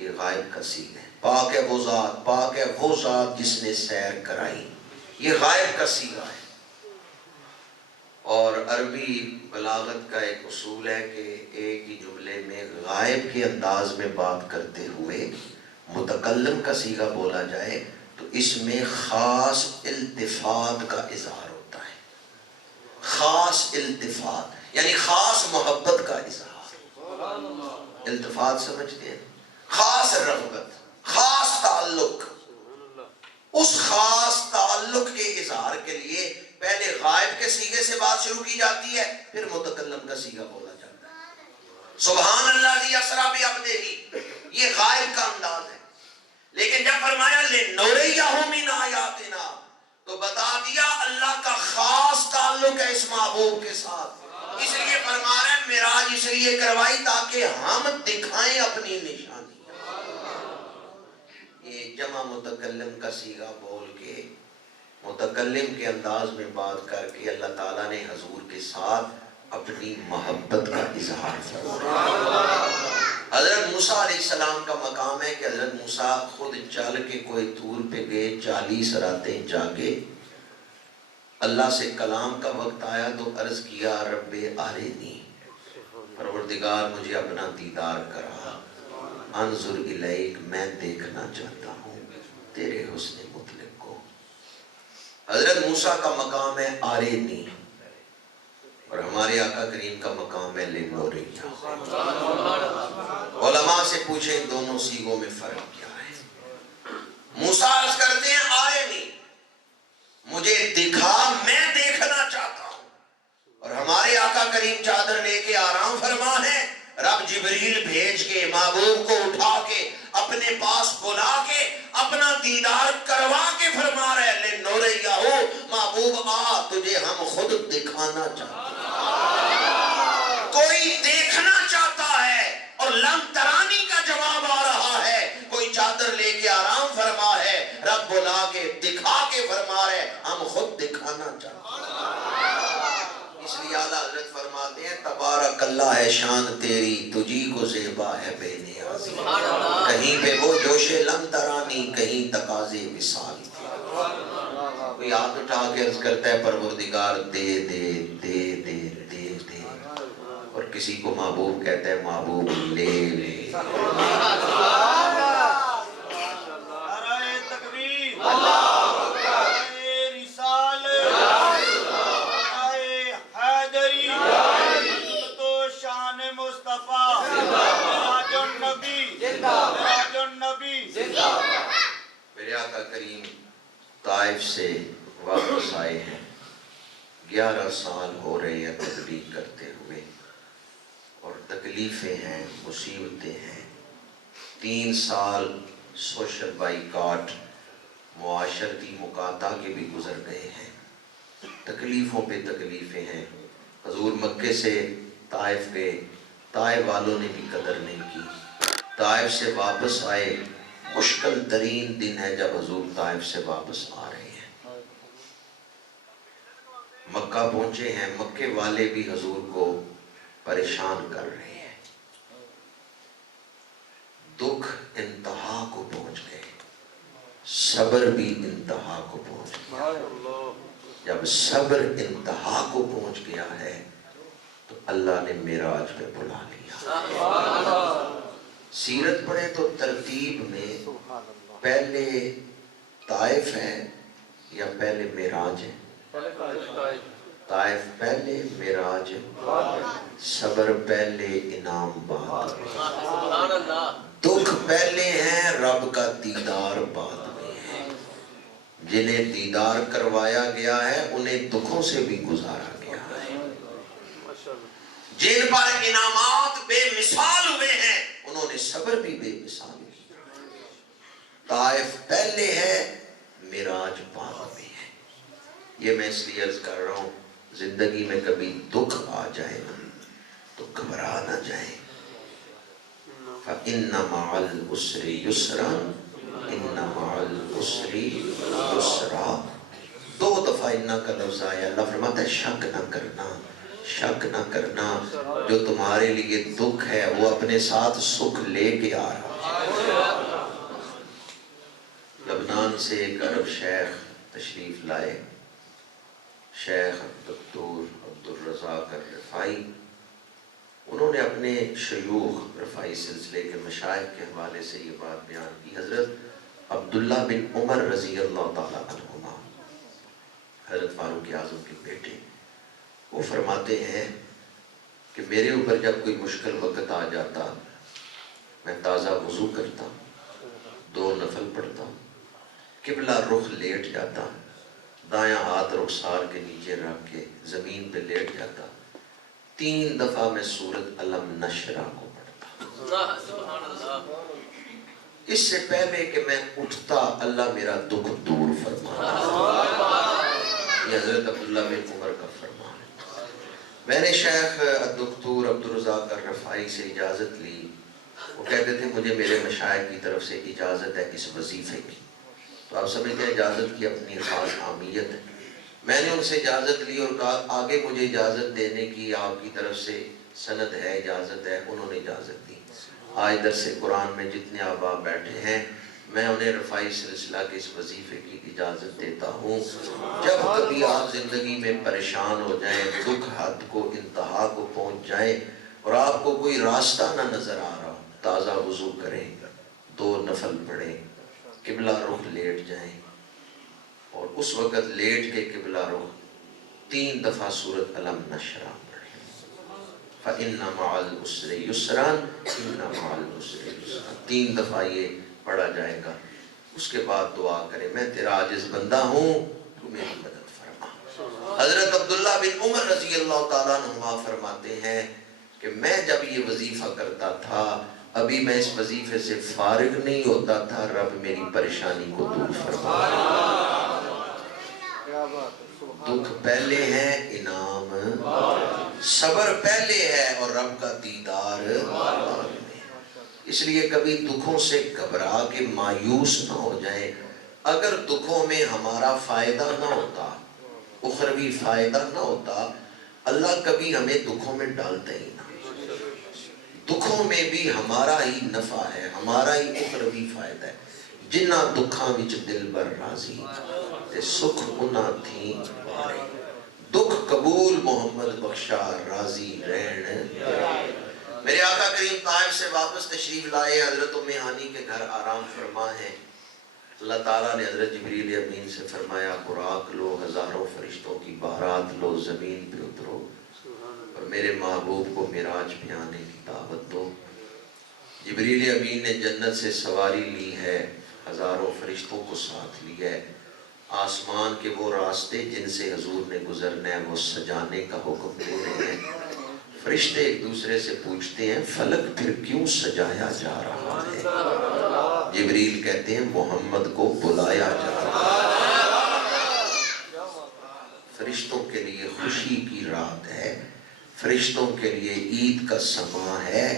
یہ غائب کا صیغہ ہے. پاک ہے وہ ذات، پاک ہے وہ ذات جس نے سیر کرائی، یہ غائب کا صیغہ ہے. اور عربی بلاغت کا ایک اصول ہے کہ ایک ہی جملے میں غائب کے انداز میں بات کرتے ہوئے متکلم کا صیغہ بولا جائے تو اس میں خاص التفات کا اظہار ہوتا ہے. خاص التفات یعنی خاص محبت کا اظہار. التفات سمجھتے ہیں؟ خاص رغبت، خاص تعلق. اس خاص تعلق کے اظہار کے لیے پہلے غائب کے صیغے سے بات شروع کی جاتی ہے، پھر متکلم کا صیغہ بولا جاتا ہے. سبحان الذی اسریٰ بعبدہ یہ غائب کا انداز ہے. لیکن جب فرمایا لِنُرِيَهُ مِنْ آیَاتِنَا تو بتا دیا اللہ کا خاص تعلق ہے اس محبوب کے ساتھ. اس لیے فرما رہے ہیں معراج اس لیے کروائی تاکہ ہم دکھائیں اپنی نشانی. یہ جمع متکلم کا صیغہ بول کے متکلم کے انداز میں بات کر کے اللہ تعالیٰ نے حضور کے ساتھ اپنی محبت کا اظہار فرمایا. حضرت موسیٰ علیہ السلام کا مقام ہے کہ حضرت موسیٰ خود چل کے کوئی طور پہ گئے، 40 راتیں جاگے. اللہ سے کلام کا وقت آیا تو عرض کیا رب ارنی، پروردگار مجھے اپنا دیدار کرا. انظر الیک، میں دیکھنا چاہتا ہوں تیرے حسن مطلق کو. حضرت موسیٰ کا مقام ہے آرینی اور ہمارے آقا کریم کا مقام ہے لِنُرِيَهُ. علماء سے پوچھیں ان دونوں صیغوں میں فرق کیا ہے. موسیٰ عرض کرتے ہیں آرینی، مجھے دکھا، میں دیکھنا چاہتا ہوں. اور ہمارے آقا کریم چادر لے کے آرام فرما ہے. رب جبریل بھیج کے محبوب کو اٹھا کے اپنے پاس بلا کے اپنا دیدار کروا کے فرما رہے لِنُرِيَهُ، محبوب آ تجھے ہم خود دکھانا چاہتے ہیں. کوئی دیکھنا چاہتا ہے اور لم ترانی کا جواب آ رہا ہے. کوئی چادر لے کے آرام فرما ہے، رب بلا کے دکھا کے فرما رہے ہم خود دکھانا چاہتے ہیں. اس لیے اعلیٰ حضرت فرماتے ہیں تبارک اللہ ہے شان تیری، تجھی کو زیبا ہے بے نیازی. کہیں پہ وہ جوش لم ترانی، کہیں تقاضے وصال. کوئی ہاتھ اٹھا کے عرض کرتا ہے پروردگار دے دے دے دے دے دے، اور کسی کو محبوب کہتا ہے محبوب لے لے. نعرہ تکبیر، نعرہ رسالت، نعرہ حیدری، عظمت و شان مصطفیٰ، معراج النبی، معراج النبی. میرے آقا کریم طائف سے واپس آئے ہیں. 11 سال ہو رہے ہیں تبلیغ کرتے ہوئے اور تکلیفیں ہیں، مصیبتیں ہیں. 3 سال سوشل بائیکاٹ، معاشرتی مقاطع کے بھی گزر گئے ہیں. تکلیفوں پہ تکلیفیں ہیں. حضور مکے سے طائف گئے، طائف والوں نے بھی قدر نہیں کی. طائف سے واپس آئے، مشکل ترین دن ہے جب حضور طائف سے واپس آ رہے ہیں. مکہ پہنچے ہیں، مکے والے بھی حضور کو پریشان کر رہے ہیں. دکھ انتہا کو پہنچ گئے، صبر بھی انتہا کو پہنچ گیا. جب صبر انتہا کو پہنچ گیا ہے تو اللہ نے معراج پہ بلا لیا. سیرت پڑھے تو ترتیب میں پہلے طائف ہے یا پہلے معراج ہے؟ طائف پہلے، معراج صبر پہلے، انعام بعد میں، دکھ پہلے ہیں، رب کا دیدار بعد میں ہے۔ جنہیں دیدار کروایا گیا ہے انہیں دکھوں سے بھی گزارا گیا ہے۔ جن پر انعامات بے مثال ہوئے ہیں انہوں نے صبر بھی بے مثال کیا۔ طائف پہلے ہے، معراج بعد میں ہے۔ یہ میں اس لیے عرض کر رہا ہوں، زندگی میں کبھی دکھ آ جائے نا تو گھبرا نہ جائیں۔ فَإِنَّ مَعَ الْعُسْرِ يُسْرًا إِنَّ مَعَ الْعُسْرِ يُسْرًا۔ 2 دفعہ انہ کا لفظ آیا، اللہ فرماتا ہے شک نہ کرنا، شک نہ کرنا، جو تمہارے لیے دکھ ہے وہ اپنے ساتھ سکھ لے کے آ رہا ہے۔ لبنان سے ایک عرب شیخ تشریف لائے، شیخ دکتور عبدالرزاق الرفائی۔ انہوں نے اپنے شیوخ رفائی سلسلے کے مشائخ کے حوالے سے یہ بات بیان کی۔ حضرت عبداللہ بن عمر رضی اللہ تعالیٰ عنہما، حضرت فاروق اعظم کے بیٹے، وہ فرماتے ہیں کہ میرے اوپر جب کوئی مشکل وقت آ جاتا، میں تازہ وضو کرتا، 2 نفل پڑھتا، قبلہ رخ لیٹ جاتا، دایاں ہاتھ رخسار کے نیچے رکھ کے زمین پہ لیٹ جاتا، 3 دفعہ میں سورۃ علم نشرہ کو پڑھتا۔ اس سے پہلے کہ میں اٹھتا اللہ میرا دکھ دور فرماتا۔ یہ حضرت عبداللہ بن عمر کا فرمان ہے۔ میں نے شیخ دکتور عبدالرزاق الرفائی سے اجازت لی، وہ کہتے تھے مجھے میرے مشائخ کی طرف سے اجازت ہے اس وظیفے کی۔ تو آپ سمجھتے ہیں اجازت کی اپنی خاص اہمیت ہے۔ میں نے ان سے اجازت لی اور کہا آگے مجھے اجازت دینے کی آپ کی طرف سے سند ہے، اجازت ہے؟ انہوں نے اجازت دی۔ آج درس قرآن میں جتنے احباب بیٹھے ہیں میں انہیں رفائی سلسلہ کے اس وظیفے کی اجازت دیتا ہوں۔ جب کبھی آپ زندگی میں پریشان ہو جائیں، دکھ حد کو، انتہا کو پہنچ جائیں اور آپ کو کوئی راستہ نہ نظر آ رہا ہو، تازہ وضو کریں، 2 نفل پڑھیں، قبلہ رخ لیٹ جائیں اور اس وقت لیٹ کے قبلہ رخ 3 دفعہ سورۃ علم نشرہ پڑھیں۔ فَإِنَّ مَعَ الْعُسْرِ يُسْرًا إِنَّ مَعَ الْعُسْرِ يُسْرًا، 3 دفعہ یہ پڑھا جائے گا۔ اس کے بعد دعا کریں میں تیرا عاجز بندہ ہوں، تو میری مدد فرما۔ حضرت عبداللہ بن عمر رضی اللہ تعالیٰ عنہما فرماتے ہیں کہ میں جب یہ وظیفہ کرتا تھا، ابھی میں اس وظیفے سے فارغ نہیں ہوتا تھا، رب میری پریشانی کو دور فرما۔ دکھ پہلے ہے، انعام، صبر پہلے ہے اور رب کا دیدار بعد میں۔ اس لیے کبھی دکھوں سے گھبرا کے مایوس نہ ہو جائیں۔ اگر دکھوں میں ہمارا فائدہ نہ ہوتا، اخروی فائدہ نہ ہوتا، اللہ کبھی ہمیں دکھوں میں ڈالتا ہی نہ۔ دکھوں میں بھی ہمارا ہی نفع ہے، ہمارا ہی اخروی فائدہ ہے۔ جنہ دکھاں وچ دل بر راضی تے سکھ انہاں تھی بارے، دکھ قبول محمد بخشا راضی رہن۔ میرے آقا کریم طائف سے واپس تشریف لائے، حضرت ام ہانی کے گھر آرام فرما ہے۔ اللہ تعالیٰ نے حضرت جبریل امین سے فرمایا براق لو، ہزاروں فرشتوں کی بارات لو، زمین پہ اترو اور میرے محبوب کو معراج پہ آنے کی دعوت دو۔ جبریل امین نے جنت سے سواری لی ہے، ہزاروں فرشتوں کو ساتھ لیا ہے۔ آسمان کے وہ راستے جن سے حضور نے گزرنا ہے وہ سجانے کا حکم دے رہے ہیں۔ فرشتے ایک دوسرے سے پوچھتے ہیں فلک پھر کیوں سجایا جا رہا ہے؟ جبریل کہتے ہیں محمد کو بلایا جا رہا ہے۔ فرشتوں کے لیے خوشی کی رات ہے، فرشتوں کے لیے عید کا سماں ہے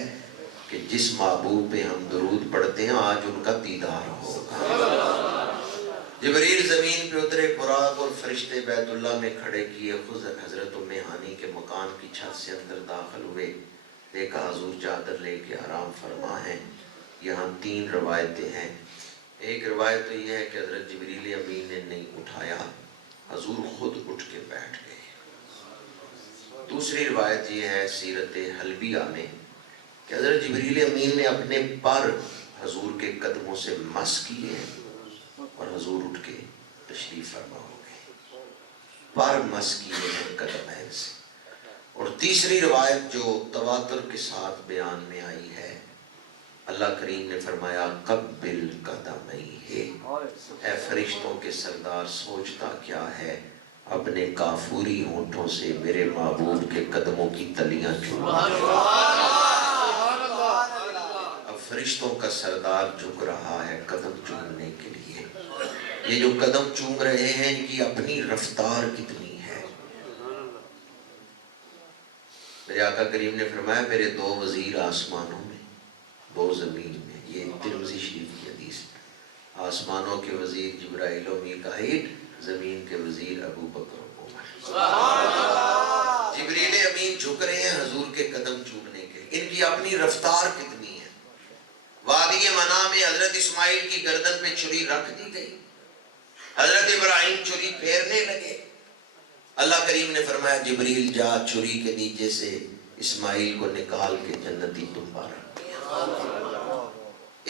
کہ جس محبوب پہ ہم درود پڑھتے ہیں آج ان کا دیدار ہوگا۔ جبریل زمین پہ اترے، براق اور فرشتے بیت اللہ میں کھڑے کیے، خود حضرت ام ہانی کے مکان کی چھت سے اندر داخل ہوئے، دیکھا حضور چادر لے کے آرام فرما ہے۔ یہاں 3 روایتیں ہیں۔ ایک روایت تو یہ ہے کہ حضرت جبریل امین نے نہیں اٹھایا، حضور خود اٹھ کے بیٹھ گئے۔ دوسری روایت یہ ہے سیرت حلبیہ میں کہ حضرت جبریل امین نے اپنے پر حضور کے قدموں سے مس کیے اور حضور اٹھ کے تشریف فرما ہو گئے۔ پر مس کیے ہیں قدمین سے۔ اور تیسری روایت جو تواتر کے ساتھ بیان میں آئی ہے، اللہ کریم نے فرمایا قبل قدمیہ، اے فرشتوں کے سردار سوچتا کیا ہے اپنے کافوری ہونٹوں سے میرے محبوب کے قدموں کی تلیاں چوما۔ اب فرشتوں کا سردار جھک رہا ہے قدم چومنے کے لیے۔ یہ جو قدم چوم رہے ہیں ان کی اپنی رفتار کتنی ہے۔ میرے آقا کریم نے فرمایا میرے 2 وزیر آسمانوں میں 2 زمین میں، یہ ترمذی شریف کی حدیث، آسمانوں کے وزیر جبرائیل و میکائیل، زمین کے وزیر ابو بکر و عمر۔ جبریل امین جھک رہے ہیں حضور کے قدم چومنے کے لیے، ان کی اپنی رفتار کتنی ہے۔ وادی منع میں حضرت اسماعیل کی گردن پہ چھری رکھ دی گئی، حضرت ابراہیم چھری پھیرنے لگے، اللہ کریم نے فرمایا جبریل جا چھری کے نیچے سے اسماعیل کو نکال کے جنتی تنبا رکھ دیا۔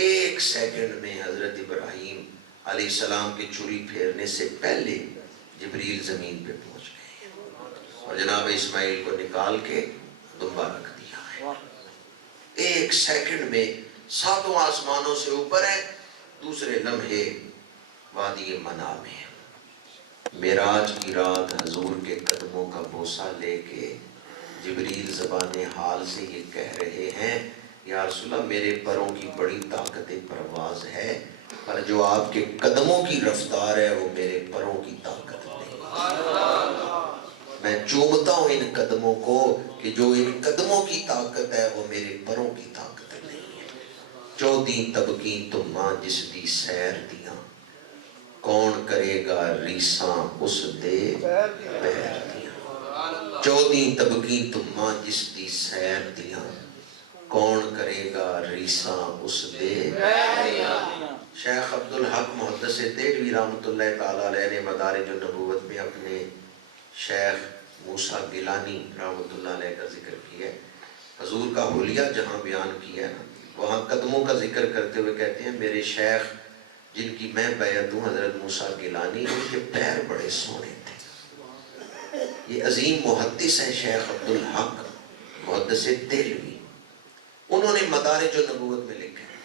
1 سیکنڈ میں حضرت ابراہیم علیہ السلام کے چھری پھیرنے سے پہلے جبریل زمین پہ پہنچ گئے اور جناب اسماعیل کو نکال کے تنبا رکھ دیا ہے۔ 1 سیکنڈ میں 7 آسمانوں سے اوپر ہے، دوسرے لمحے وادی منع میں۔ معراج کی رات حضور کے قدموں کا بوسہ لے کے جبریل زبان حال سے یہ کہہ رہے ہیں یا رسول اللہ میرے پروں کی بڑی طاقت پرواز ہے، پر جو آپ کے قدموں کی رفتار ہے وہ میرے پروں کی طاقت نہیں۔ میں چومتا ہوں ان قدموں کو کہ جو ان قدموں کی طاقت ہے وہ میرے پروں کی طاقت نہیں ہے۔ 14 طبقیں تم ماں جس دی سیر دیاں، کون کرے گا ریساں اس دے پیر دیاں۔ 14 طبقیں تم ماں جس دی سیر دیاں، کون کرے گا ریساں اس دے پیر دیاں۔ شیخ عبدالحق محدث دہلوی رحمۃ اللہ تعالیٰ علیہ نے مدارج النبوت میں اپنے شیخ موسیٰ گیلانی رحمۃ اللہ علیہ کا ذکر کیا ہے، حضور کا حلیہ جہاں بیان کیا ہے وہاں قدموں کا ذکر کرتے ہوئے کہتے ہیں میرے شیخ جن کی میں بیعت ہوں حضرت موسیٰ گیلانی، ان کے پیر بڑے سونے تھے۔ یہ عظیم محدث ہیں شیخ عبدالحق محدث دہلوی، انہوں نے مدارج النبوت میں لکھا ہے،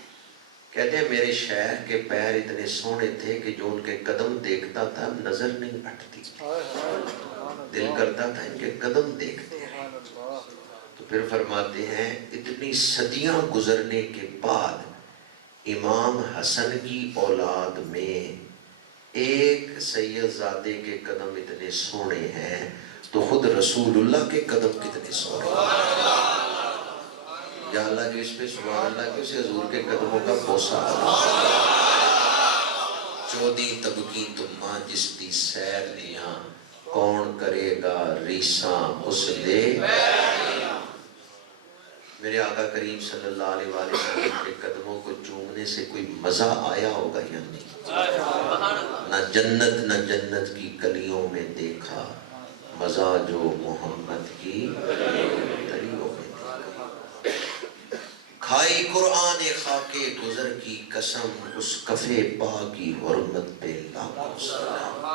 کہتے ہیں میرے شیخ کے پیر اتنے سونے تھے کہ جو ان کے قدم دیکھتا تھا نظر نہیں ہٹتی، دل کرتا تھا ان کے قدم دیکھتے ہیں۔ تو پھر فرماتے ہیں اتنی صدیاں گزرنے کے بعد امام حسن کی اولاد میں ایک سید زادے کے قدم اتنے سونے ہیں تو خود رسول اللہ کے قدم کتنے سونے ہیں۔ یا اللہ جو اس پہ سبحان اللہ کہ اسے حضور کے قدموں کا بوسہ آتا ہے۔ 14 طبقیں تم ماں جس دی سیر دیاں، کون کرے گا ریساں اس دے۔ میرے آقا کریم صلی اللہ علیہ وآلہ وسلم کے قدموں کو چومنے سے کوئی مزہ آیا ہوگا یا نہیں؟ نہ جنت نہ جنت کی کلیوں میں دیکھا مزہ جو محمد کی کلیوں میں دیکھا۔ کھائی قرآن خاک گزر کی قسم اس کفے پا کی حرمت پہ لاکھوں سلام۔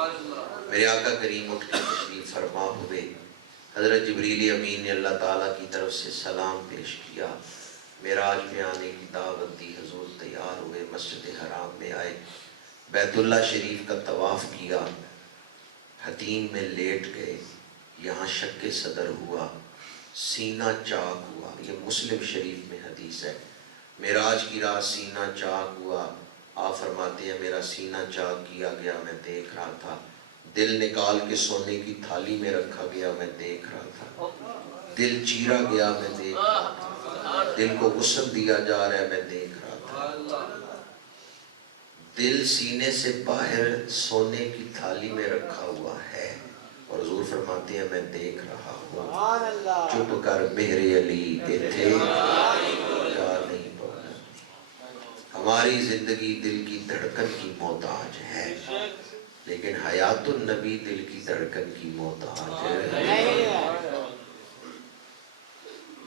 میرے آقا کریم اٹھ کے تشریف فرما ہوئے، حضرت جبریل امین نے اللہ تعالیٰ کی طرف سے سلام پیش کیا، معراج میں آنے کی دعوت دی، حضور تیار ہوئے، مسجد حرام میں آئے، بیت اللہ شریف کا طواف کیا، حتیم میں لیٹ گئے، یہاں شک صدر ہوا، سینہ چاک ہوا، یہ مسلم شریف میں حدیث ہے، معراج کی رات سینہ چاک ہوا، آپ فرماتے ہیں میرا سینہ چاک کیا گیا، میں دیکھ رہا تھا، دل نکال کے سونے کی تھالی میں رکھا گیا، میں دیکھ رہا تھا، دل چیرا گیا، میں دیکھ رہا تھا، دل کو غسل دیا جا رہا ہے، میں دیکھ رہا تھا، دل سینے سے باہر سونے کی تھالی میں رکھا ہوا ہے اور حضور فرماتے ہیں میں دیکھ رہا ہوں، چپ کر بہر علی کے تھے جا نہیں پاؤں۔ ہماری زندگی دل کی دھڑکن کی محتاج ہے لیکن حیات النبی دل کی دھڑکن کی محتاج ہے۔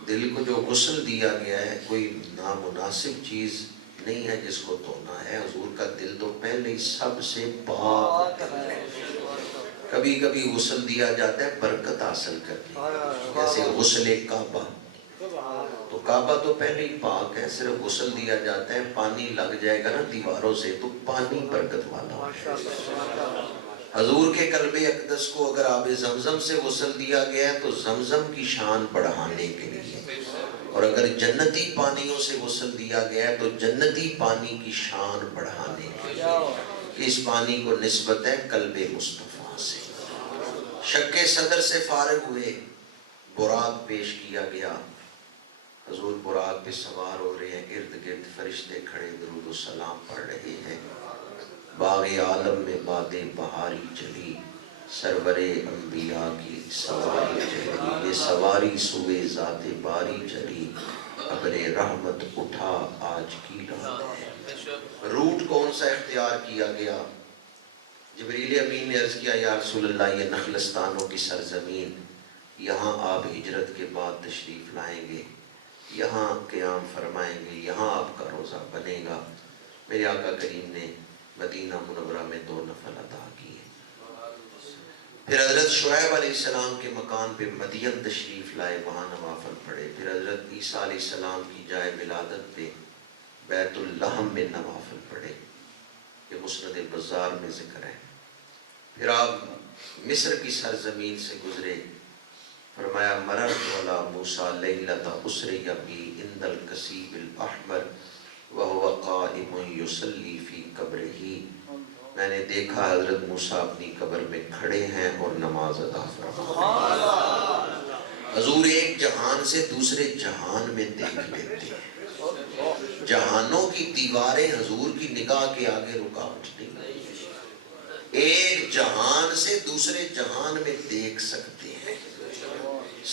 دل کو جو غسل دیا گیا ہے کوئی نامناسب چیز نہیں ہے جس کو دھونا ہے، حضور کا دل تو پہلے ہی سب سے پاک دل ہے۔ کبھی کبھی غسل دیا جاتا ہے برکت حاصل کرنے، جیسے غسل کعبہ، تو کعبہ تو پہلے ہی پاک ہے، صرف غسل دیا جاتا ہے، پانی لگ جائے گا نا دیواروں سے تو پانی برکت والا ہے۔ حضور کے قلب اقدس کو اگر آب زمزم سے غسل دیا گیا ہے تو زمزم کی شان بڑھانے کے لیے، اور اگر جنتی پانیوں سے غسل دیا گیا ہے تو جنتی پانی کی شان بڑھانے کے لیے۔ اس پانی کو نسبت ہے قلب مصطفیٰ سے۔ شک صدر سے فارغ ہوئے، براق پیش کیا گیا، حضور براق پہ سوار ہو رہے ہیں، ارد گرد فرشتے کھڑے درود و سلام پڑھ رہے ہیں۔ باغ عالم میں باد بہاری چلی، سرور انبیاء کی سواری چلی، یہ سواری سوئے ذات باری چلی، ابر رحمت اٹھا آج کی رات ہے۔ روٹ کون سا اختیار کیا گیا؟ جبریل امین نے عرض کیا یا رسول اللہ یہ نخلستانوں کی سرزمین، یہاں آپ ہجرت کے بعد تشریف لائیں گے، یہاں قیام فرمائیں گے، یہاں آپ کا روزہ بنے گا۔ میرے آقا کریم نے مدینہ منورہ میں 2 نفل ادا کیے۔ پھر حضرت شعیب علیہ السلام کے مکان پہ مدین تشریف لائے، وہاں نوافل پڑھے۔ پھر حضرت عیسیٰ علیہ السلام کی جائے ولادت پہ بیت اللحم میں نوافل پڑھے، یہ مسند بزار میں ذکر ہے۔ پھر آپ مصر کی سرزمین سے گزرے، فرمایا مررت علی موسیٰ لیلۃ اسری بی عند الکثیب الاحمر وہو قائم یصلی فی قبرہ، میں نے دیکھا حضرت موسیٰ اپنی قبر میں کھڑے ہیں اور نماز ادا فرما رہے ہیں۔ حضور ایک جہان سے دوسرے جہان میں دیکھ لیتے ہیں، جہانوں کی دیواریں حضور کی نگاہ کے آگے رکاوٹ نہیں، ایک جہان سے دوسرے جہان میں دیکھ سکتے ہیں۔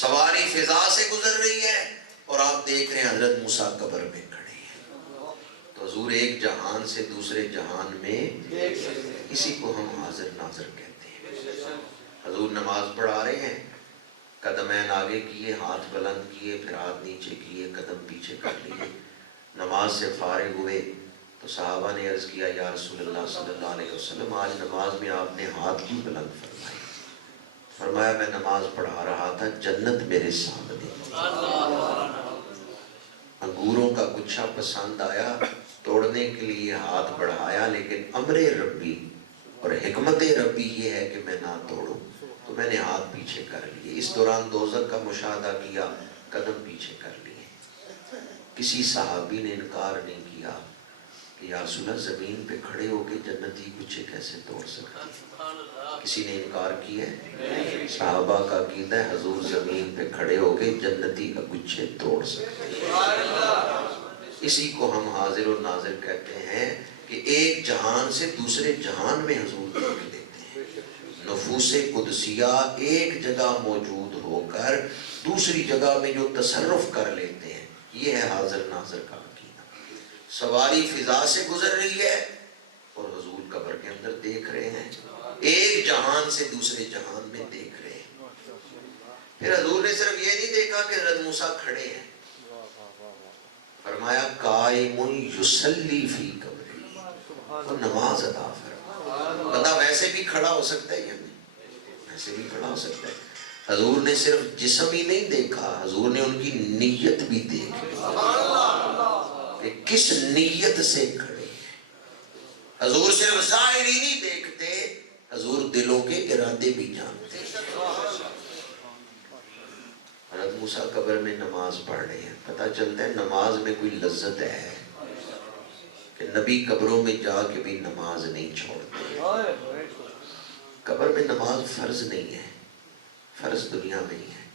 سواری فضا سے گزر رہی ہے اور آپ دیکھ رہے ہیں حضرت موسیٰ قبر میں کھڑے ہیں، تو حضور ایک جہان سے دوسرے جہان میں، اسی کو ہم حاضر ناظر کہتے ہیں۔ حضور نماز پڑھا رہے ہیں، قدمین آگے کیے، ہاتھ بلند کیے، پھر ہاتھ نیچے کیے، قدم پیچھے کر لیے، نماز سے فارغ ہوئے تو صحابہ نے عرض کیا یا رسول اللہ صلی اللہ علیہ وسلم آج نماز میں آپ نے ہاتھ کیوں بلند فرمائے؟ فرمایا میں نماز پڑھا رہا تھا، جنت میرے سامنے، انگوروں کا گچھا پسند آیا، توڑنے کے لیے ہاتھ بڑھایا، لیکن امر ربی اور حکمت ربی یہ ہے کہ میں نہ توڑوں، تو میں نے ہاتھ پیچھے کر لیے۔ اس دوران دوزخ کا مشاہدہ کیا، قدم پیچھے کر لیے۔ کسی صحابی نے انکار نہیں کیا کہ یا رسول اللہ زمین پہ کھڑے ہو کے جنتی گچھے کیسے توڑ سکتے ہیں؟ کسی نے انکار کیا ہے؟ صحابہ کا عقیدہ ہے حضور زمین پہ کھڑے ہو کے جنتی گچھے توڑ سکتے ہیں۔ اسی کو ہم حاضر و ناظر کہتے ہیں کہ ایک جہان سے دوسرے جہان میں حضور دیکھ لیتے ہیں۔ نفوس قدسیہ ایک جگہ موجود ہو کر دوسری جگہ میں جو تصرف کر لیتے ہیں، یہ ہے حاضر ناظر کا عقیدہ۔ سواری فضا سے گزر رہی ہے اور حضور قبر کے اندر دیکھ رہے ہیں، ایک جہان سے دوسرے جہان میں دیکھ رہے ہیں۔ پھر حضور نے صرف یہ نہیں دیکھا کہ حضرت موسیٰ کھڑے ہیں، فرمایا قائم یصلی فی قبرہ، وہ نماز ادا فرما۔ بندہ ویسے بھی کھڑا ہو سکتا ہے یا نہیں؟ ویسے بھی کھڑا ہو سکتا ہے۔ حضور نے صرف جسم ہی نہیں دیکھا، حضور نے ان کی نیت بھی دیکھ لی کہ کس نیت سے کھڑے ہیں۔ حضور صرف ظاہر ہی نہیں دیکھتے، حضور دلوں کے ارادے بھی جانتے ہیں۔ حضرت موسیٰ قبر میں نماز پڑھ رہے ہیں، پتہ چلتا ہے نماز میں کوئی لذت ہے کہ نبی قبروں میں جا کے بھی نماز نہیں چھوڑتے۔ قبر میں نماز فرض نہیں ہے، فرض دنیا میں ہی ہے،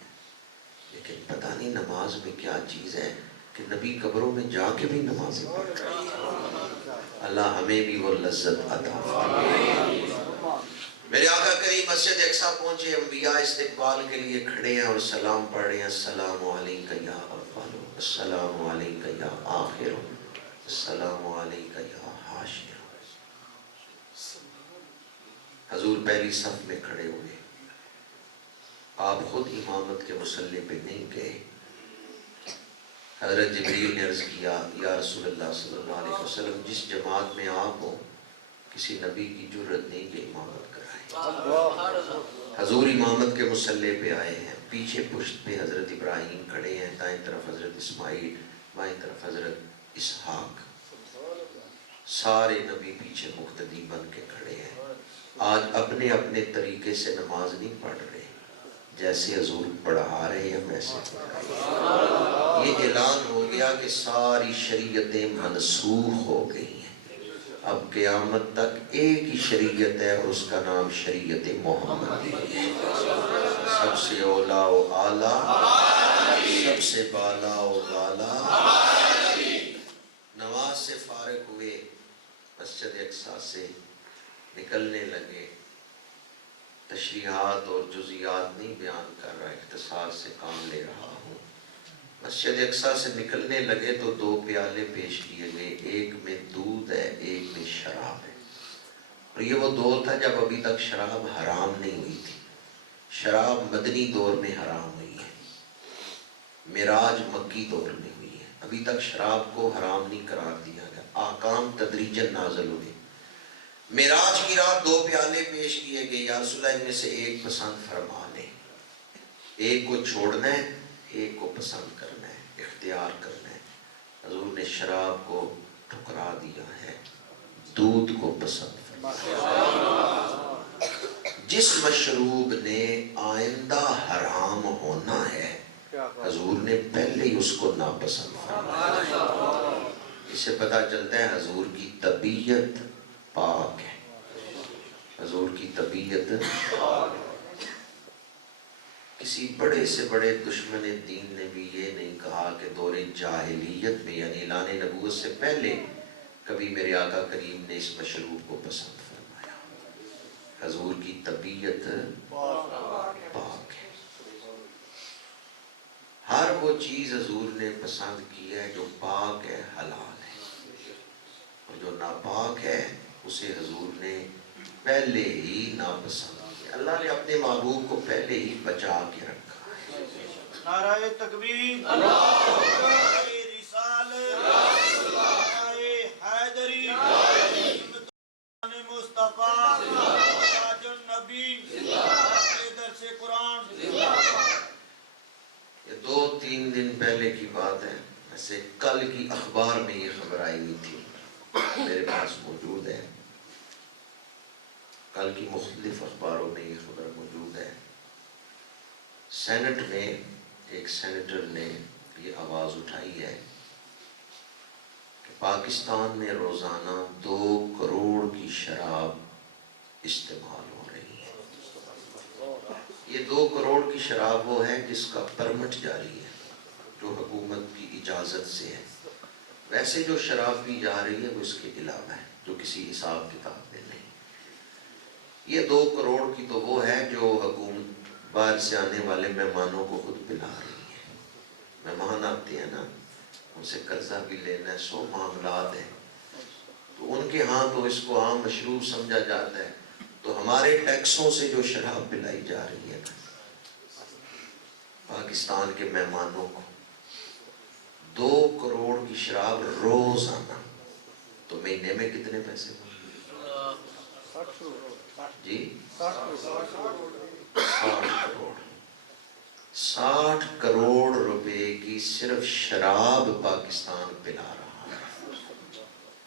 لیکن پتہ نہیں نماز میں کیا چیز ہے کہ نبی قبروں میں جا کے بھی نمازیں پڑھ رہے ہیں۔ اللہ ہمیں بھی وہ لذت عطا فرمائے۔ میرے آقا کریم مسجد اقصیٰ پہنچے، انبیاء استقبال کے لیے کھڑے ہیں اور سلام پڑھ رہے ہیں، السلام علیکہ یا اول، السلام علیکہ یا آخر، السلام علیکہ یا حاشر۔ حضور پہلی صف میں کھڑے ہوئے، آپ خود امامت کے مصلی پہ نہیں گئے۔ حضرت جبریل نے عرض کیا یا رسول اللہ صلی اللہ علیہ وسلم جس جماعت میں آپ ہو کسی نبی کی جرت نہیں کہ امامت کرائے۔ حضور امامت کے مصلی پہ آئے ہیں، پیچھے پشت پہ حضرت ابراہیم کھڑے ہیں، دائیں طرف حضرت اسماعیل، بائیں طرف حضرت اسحاق، سارے نبی پیچھے مقتدی بن کے کھڑے ہیں۔ آج اپنے اپنے طریقے سے نماز نہیں پڑھ رہے، جیسے حضور پڑھا رہے ہیں ویسے پڑھائیں۔ یہ اعلان ہو گیا کہ ساری شریعتیں منسوخ ہو گئی ہیں، اب قیامت تک ایک ہی شریعت ہے اور اس کا نام شریعت محمدی ہے۔ سب سے اولا و اعلیٰ، سب سے بالا و بالا۔ نماز سے فارغ ہوئے، مسجد اقصیٰ سے نکلنے لگے، تشریحات اور جزیات نہیں بیان کر رہا، اختصار سے کام لے رہا ہوں۔ مسجد اقصیٰ سے نکلنے لگے تو 2 پیالے پیش کیے گئے، ایک میں دودھ ہے، ایک میں شراب ہے، اور یہ وہ دور تھا جب ابھی تک شراب حرام نہیں ہوئی تھی۔ شراب مدنی دور میں حرام ہوئی ہے، معراج مکی دور میں ہوئی ہے، ابھی تک شراب کو حرام نہیں قرار دیا گیا، احکام تدریجاً نازل ہوئے۔ معراج کی رات 2 پیالے پیش کیے گئے، یا رسول اللہ ان میں سے ایک پسند فرما لیں، ایک کو چھوڑنا ہے، ایک کو پسند کرنا ہے، اختیار کرنا ہے۔ حضور نے شراب کو ٹھکرا دیا ہے، دودھ کو پسند فرمایا۔ جس مشروب نے آئندہ حرام ہونا ہے، حضور نے پہلے ہی اس کو ناپسند فرمایا۔ اس سے پتہ چلتا ہے حضور کی طبیعت پاک ہے، حضور کی طبیعت کسی بڑے سے بڑے دشمن دین نے بھی یہ نہیں کہا کہ دور جاہلیت میں، یعنی اعلان نبوت سے پہلے، کبھی میرے آقا کریم نے اس مشروب کو پسند فرمایا۔ حضور کی طبیعت پاک ہے، ہر وہ چیز حضور نے پسند کی ہے جو پاک ہے، حلال ہے، اور جو ناپاک ہے اسے حضور نے پہلے ہی ناپسند کیا۔ اللہ نے اپنے محبوب کو پہلے ہی بچا کے رکھا ہے۔ نعرہ تکبیر، نعرہ رسالت، نعرہ حیدری، شان مصطفیٰ، تاج النبی، درس قرآن۔ یہ 2-3 دن پہلے کی بات ہے، ایسے کل کی اخبار میں یہ خبر آئی ہوئی تھی، میرے پاس موجود ہے، کل کی مختلف اخباروں میں یہ خبر موجود ہے۔ سینٹ میں ایک سینیٹر نے یہ آواز اٹھائی ہے کہ پاکستان میں روزانہ 2 کروڑ کی شراب استعمال ہو رہی ہے۔ یہ 2 کروڑ کی شراب وہ ہے جس کا پرمٹ جاری ہے، جو حکومت کی اجازت سے ہے۔ ویسے جو شراب پی جا رہی ہے وہ اس کے علاوہ ہے، جو کسی حساب کتاب میں نہیں۔ یہ 2 کروڑ کی تو وہ ہے جو حکومت باہر سے آنے والے مہمانوں کو خود پلا رہی ہے۔ مہمان آتے ہیں نا، ان سے قرضہ بھی لینا ہے، 100 معاملات ہیں، تو ان کے ہاں تو اس کو عام مشروب سمجھا جاتا ہے، تو ہمارے ٹیکسوں سے جو شراب پلائی جا رہی ہے پاکستان کے مہمانوں کو، 2 کروڑ کی شراب روزانہ، تو مہینے میں کتنے پیسے جی 60 کروڑ روپے کی صرف شراب پاکستان پلا رہا ہے،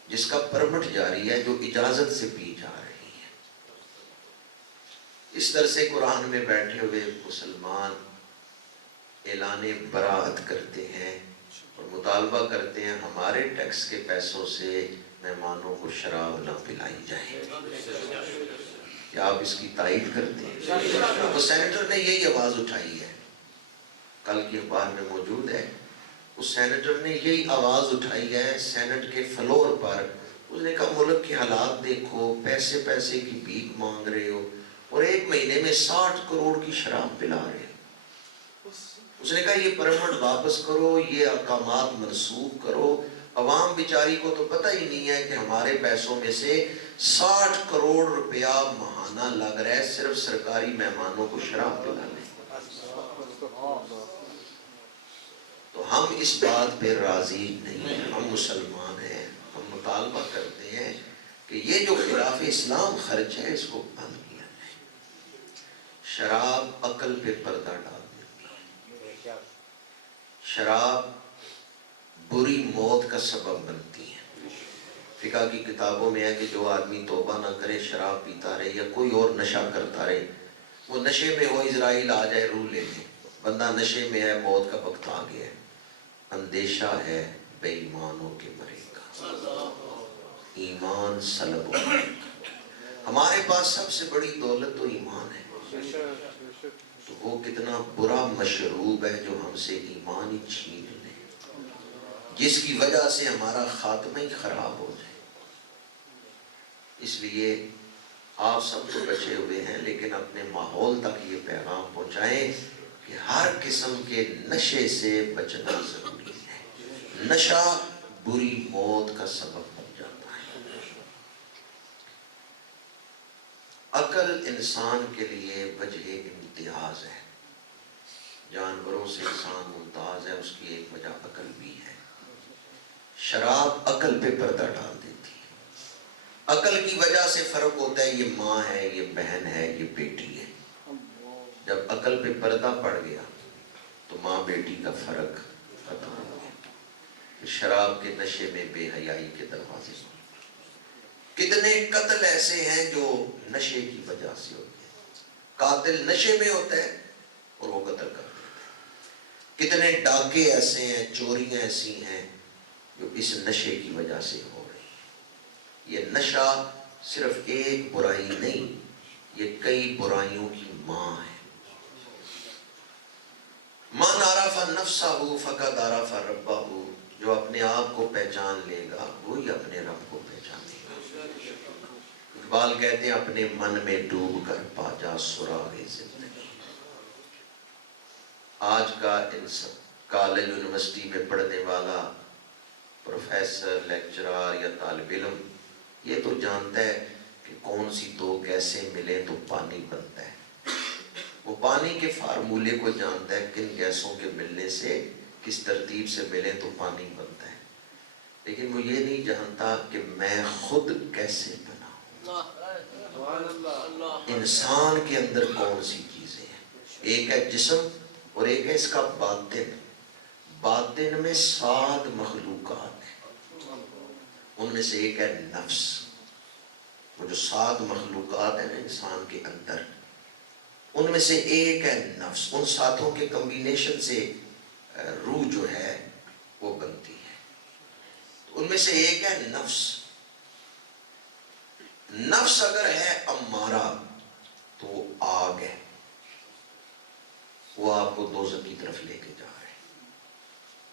جس کا پرمٹ جاری ہے، جو اجازت سے پی جا رہی ہے۔ اس درس قرآن میں بیٹھے ہوئے مسلمان اعلان براءت کرتے ہیں اور مطالبہ کرتے ہیں ہمارے ٹیکس کے پیسوں سے مہمانوں کو شراب نہ پلائی جائے۔ کیا آپ اس کی تائید کرتے ہیں؟ وہ سینیٹر نے یہی آواز اٹھائی ہے، کل کی اخبار میں موجود ہے۔ اس سینیٹر نے یہی آواز اٹھائی ہے سینٹ کے فلور پر، اس نے کہا ملک کے حالات دیکھو، پیسے پیسے کی بھیک مانگ رہے ہو اور ایک مہینے میں 60 کروڑ کی شراب پلا رہے ہو۔ اس نے کہا یہ پرمٹ واپس کرو، یہ احکامات منسوخ کرو۔ عوام بیچاری کو تو پتہ ہی نہیں ہے کہ ہمارے پیسوں میں سے 60 کروڑ روپیہ ماہانہ لگ رہا ہے صرف سرکاری مہمانوں کو شراب پلانے۔ تو ہم اس بات پہ راضی نہیں ہیں، ہم مسلمان ہیں، ہم مطالبہ کرتے ہیں کہ یہ جو خلاف اسلام خرچ ہے اس کو بند کیا جائے۔ شراب عقل پہ پردہ ڈال دیتی ہے، شراب بری موت کا سبب بنتی ہے۔ فقہ کی کتابوں میں ہے کہ جو آدمی توبہ نہ کرے، شراب پیتا رہے یا کوئی اور نشہ کرتا رہے، وہ نشے میں ہو، اسرائیل آ جائے روح لے لے، بندہ نشے میں ہے، موت کا وقت آ گیا ہے، اندیشہ ہے بے ایمانوں کے مرے گا، ایمان سلب ہو جائے گا۔ ہمارے پاس سب سے بڑی دولت تو ایمان ہے، تو وہ کتنا برا مشروب ہے جو ہم سے ایمان ہی چھین لے، جس کی وجہ سے ہمارا خاتمہ ہی خراب ہو جائے۔ اس لیے آپ سب تو بچے ہوئے ہیں، لیکن اپنے ماحول تک یہ پیغام پہنچائیں کہ ہر قسم کے نشے سے بچنا ضروری ہے۔ نشہ بری موت کا سبب بن جاتا ہے۔ عقل انسان کے لیے وجہ امتیاز ہے، جانوروں سے انسان ممتاز ہے، اس کی ایک وجہ عقل بھی ہے۔ شراب عقل پہ پردہ ڈال دیتی ہے، عقل کی وجہ سے فرق ہوتا ہے، یہ ماں ہے، یہ بہن ہے، یہ بیٹی ہے۔ جب عقل پہ پردہ پڑ گیا تو ماں بیٹی کا فرق ختم ہو گیا۔ شراب کے نشے میں بے حیائی کے دروازے، کتنے قتل ایسے ہیں جو نشے کی وجہ سے ہوتے ہیں۔ قاتل نشے میں ہوتا ہے اور وہ قتل کر دیتا ہے۔ کتنے ڈاکے ایسے ہیں، چوریاں ایسی ہیں جو اس نشے کی وجہ سے ہو رہی ہیں۔ یہ نشہ صرف ایک برائی نہیں، یہ کئی برائیوں کی ماں ہے۔ من عرف نفسہ فقد عرف ربہ، جو اپنے آپ کو پہچان لے گا وہی اپنے رب کو پہچانے گا۔ اقبال کہتے ہیں اپنے من میں ڈوب کر پا جا سراغ زندگی۔ آج کا کالج یونیورسٹی میں پڑھنے والا پروفیسر، لیکچرار یا طالب علم یہ تو جانتا ہے کہ کون سی دو گیسیں ملیں تو پانی بنتا ہے، وہ پانی کے فارمولے کو جانتا ہے، کن گیسوں کے ملنے سے کس ترتیب سے ملیں تو پانی بنتا ہے، لیکن وہ یہ نہیں جانتا کہ میں خود کیسے بنا ہوں۔ انسان کے اندر کون سی چیزیں ہیں، ایک ہے جسم اور ایک ہے اس کا باطن۔ باطن میں 7 مخلوقات ہیں، ان میں سے ایک ہے نفس۔ وہ جو 7 مخلوقات ہیں نا انسان کے اندر، ان میں سے ایک ہے نفس۔ ان 7 کے کمبینیشن سے روح جو ہے وہ بنتی ہے، ان میں سے ایک ہے نفس۔ نفس اگر ہے امارہ تو وہ آگ ہے، وہ آپ کو دوزخ کی طرف لے کے جا رہے ہیں۔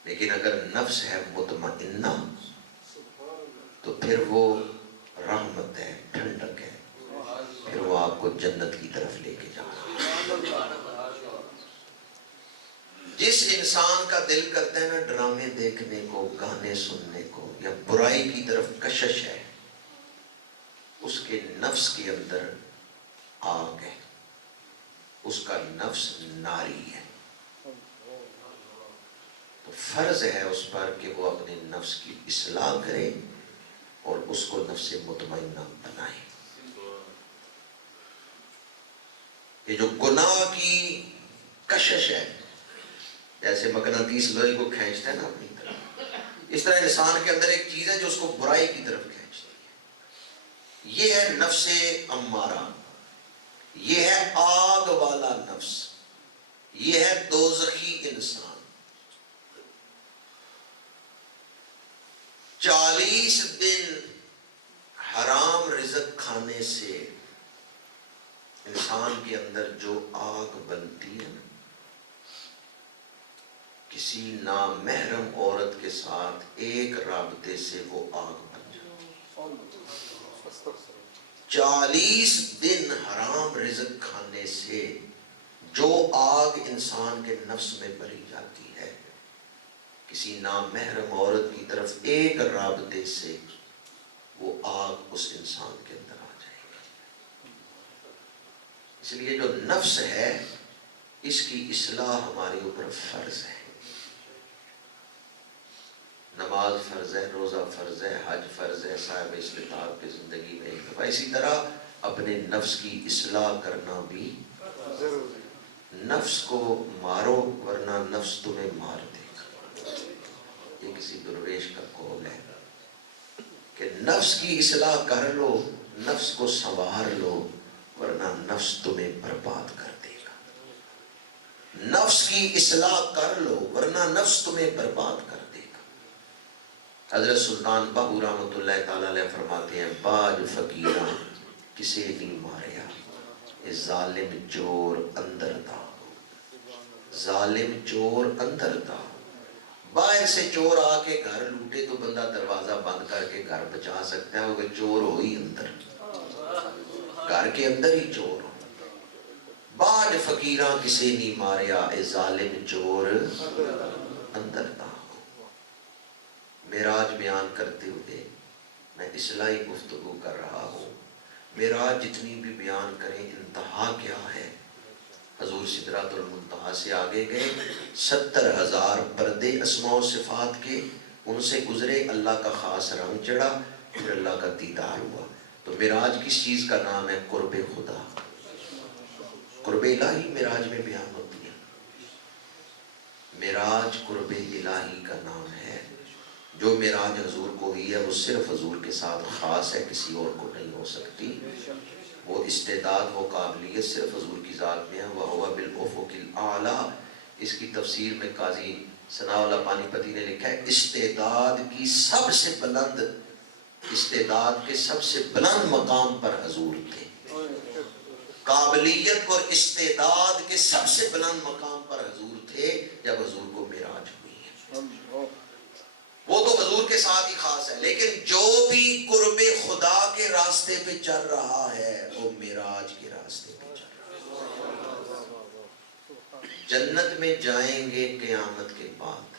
لیکن اگر نفس ہے مطمئنہ تو پھر وہ رحمت ہے، ٹھنڈک ہے، پھر وہ آپ کو جنت کی طرف لے کے جا رہا ہے۔ جس انسان کا دل کرتا ہے نا ڈرامے دیکھنے کو، گانے سننے کو، یا برائی کی طرف کشش ہے، اس کے نفس کے اندر آگ ہے، اس کا نفس ناری ہے۔ تو فرض ہے اس پر کہ وہ اپنے نفس کی اصلاح کرے اور اس کو نفس مطمئنہ بنائے۔ یہ جو گناہ کی کشش ہے، جیسے مقناطیس لوہے کو کھینچتا ہے نا اپنی طرف، اس طرح انسان کے اندر ایک چیز ہے جو اس کو برائی کی طرف کھینچتی ہے۔ یہ ہے نفس امارہ، یہ ہے آگ والا نفس، یہ ہے دوزخی انسان۔ 40 دن حرام رزق کھانے سے انسان کے اندر جو آگ بنتی ہے نا، کسی نامحرم عورت کے ساتھ ایک رابطے سے وہ آگ بن جاتی ہے۔ 40 دن حرام رزق کھانے سے جو آگ انسان کے نفس میں بھری جاتی ہے، کسی نامحرم عورت کی طرف ایک رابطے سے وہ آگ اس انسان کے اندر آ جائے گی۔ اس لیے جو نفس ہے اس کی اصلاح ہمارے اوپر فرض ہے۔ نماز فرض ہے، روزہ فرض ہے، حج فرض ہے صاحب استطاعت کی زندگی میں ایک دفعہ۔ اسی طرح اپنے نفس کی اصلاح کرنا بھی نفس کو مارو ورنہ نفس تمہیں مار دے گا. یہ کسی درویش کا قول ہے کہ نفس کی اصلاح کر لو، نفس کو سنوار لو ورنہ نفس تمہیں برباد کر دے گا. نفس کی اصلاح کر لو ورنہ نفس تمہیں برباد کر دے گا. حضرت سلطان باہو رحمۃ اللہ تعالی علیہ فرماتے ہیں باج فقیراں کسے نہیں ماریا، اے ظالم چور اندر تھا. ظالم چور اندر تھا. باہر سے چور آ کے گھر لوٹے تو بندہ دروازہ بند کر کے گھر بچا سکتا ہے، وہ چور ہو ہی اندر، گھر کے اندر ہی چور ہو. باج فقیراں کسے نہیں ماریا، اے ظالم چور اندر تھا. معراج بیان کرتے ہوئے میں اصلاحی گفتگو کر رہا ہوں. معراج جتنی بھی بیان کریں انتہا کیا ہے؟ حضور سدرات المنتہا سے آگے گئے، 70,000 پردے اسماء و صفات کے ان سے گزرے، اللہ کا خاص رنگ چڑھا، پھر اللہ کا دیدار ہوا. تو معراج کس چیز کا نام ہے؟ قرب خدا. قرب الہی معراج میں بیان ہوتی ہے. معراج قرب الہی کا نام ہے. جو معراج حضور کو ہوئی ہے وہ صرف حضور کے ساتھ خاص ہے، کسی اور کو نہیں ہو سکتی. وہ استعداد، وہ قابلیت صرف حضور کی ذات میں ہے. وَهُوَ بِالْأُفُقِ الْأَعْلَىٰ. اس کی تفسیر میں قاضی ثناء اللہ پانی پتی نے لکھا ہے استعداد کی سب سے بلند، استعداد کے سب سے بلند مقام پر حضور تھے. قابلیت اور استعداد کے سب سے بلند مقام پر حضور تھے جب حضور کو معراج ہوئی ہے. وہ تو حضور کے ساتھ ہی خاص ہے. لیکن جو بھی قرب خدا کے راستے پہ چل رہا ہے وہ معراج کے راستے پہ چل رہا ہے. جنت میں جائیں گے قیامت کے بعد،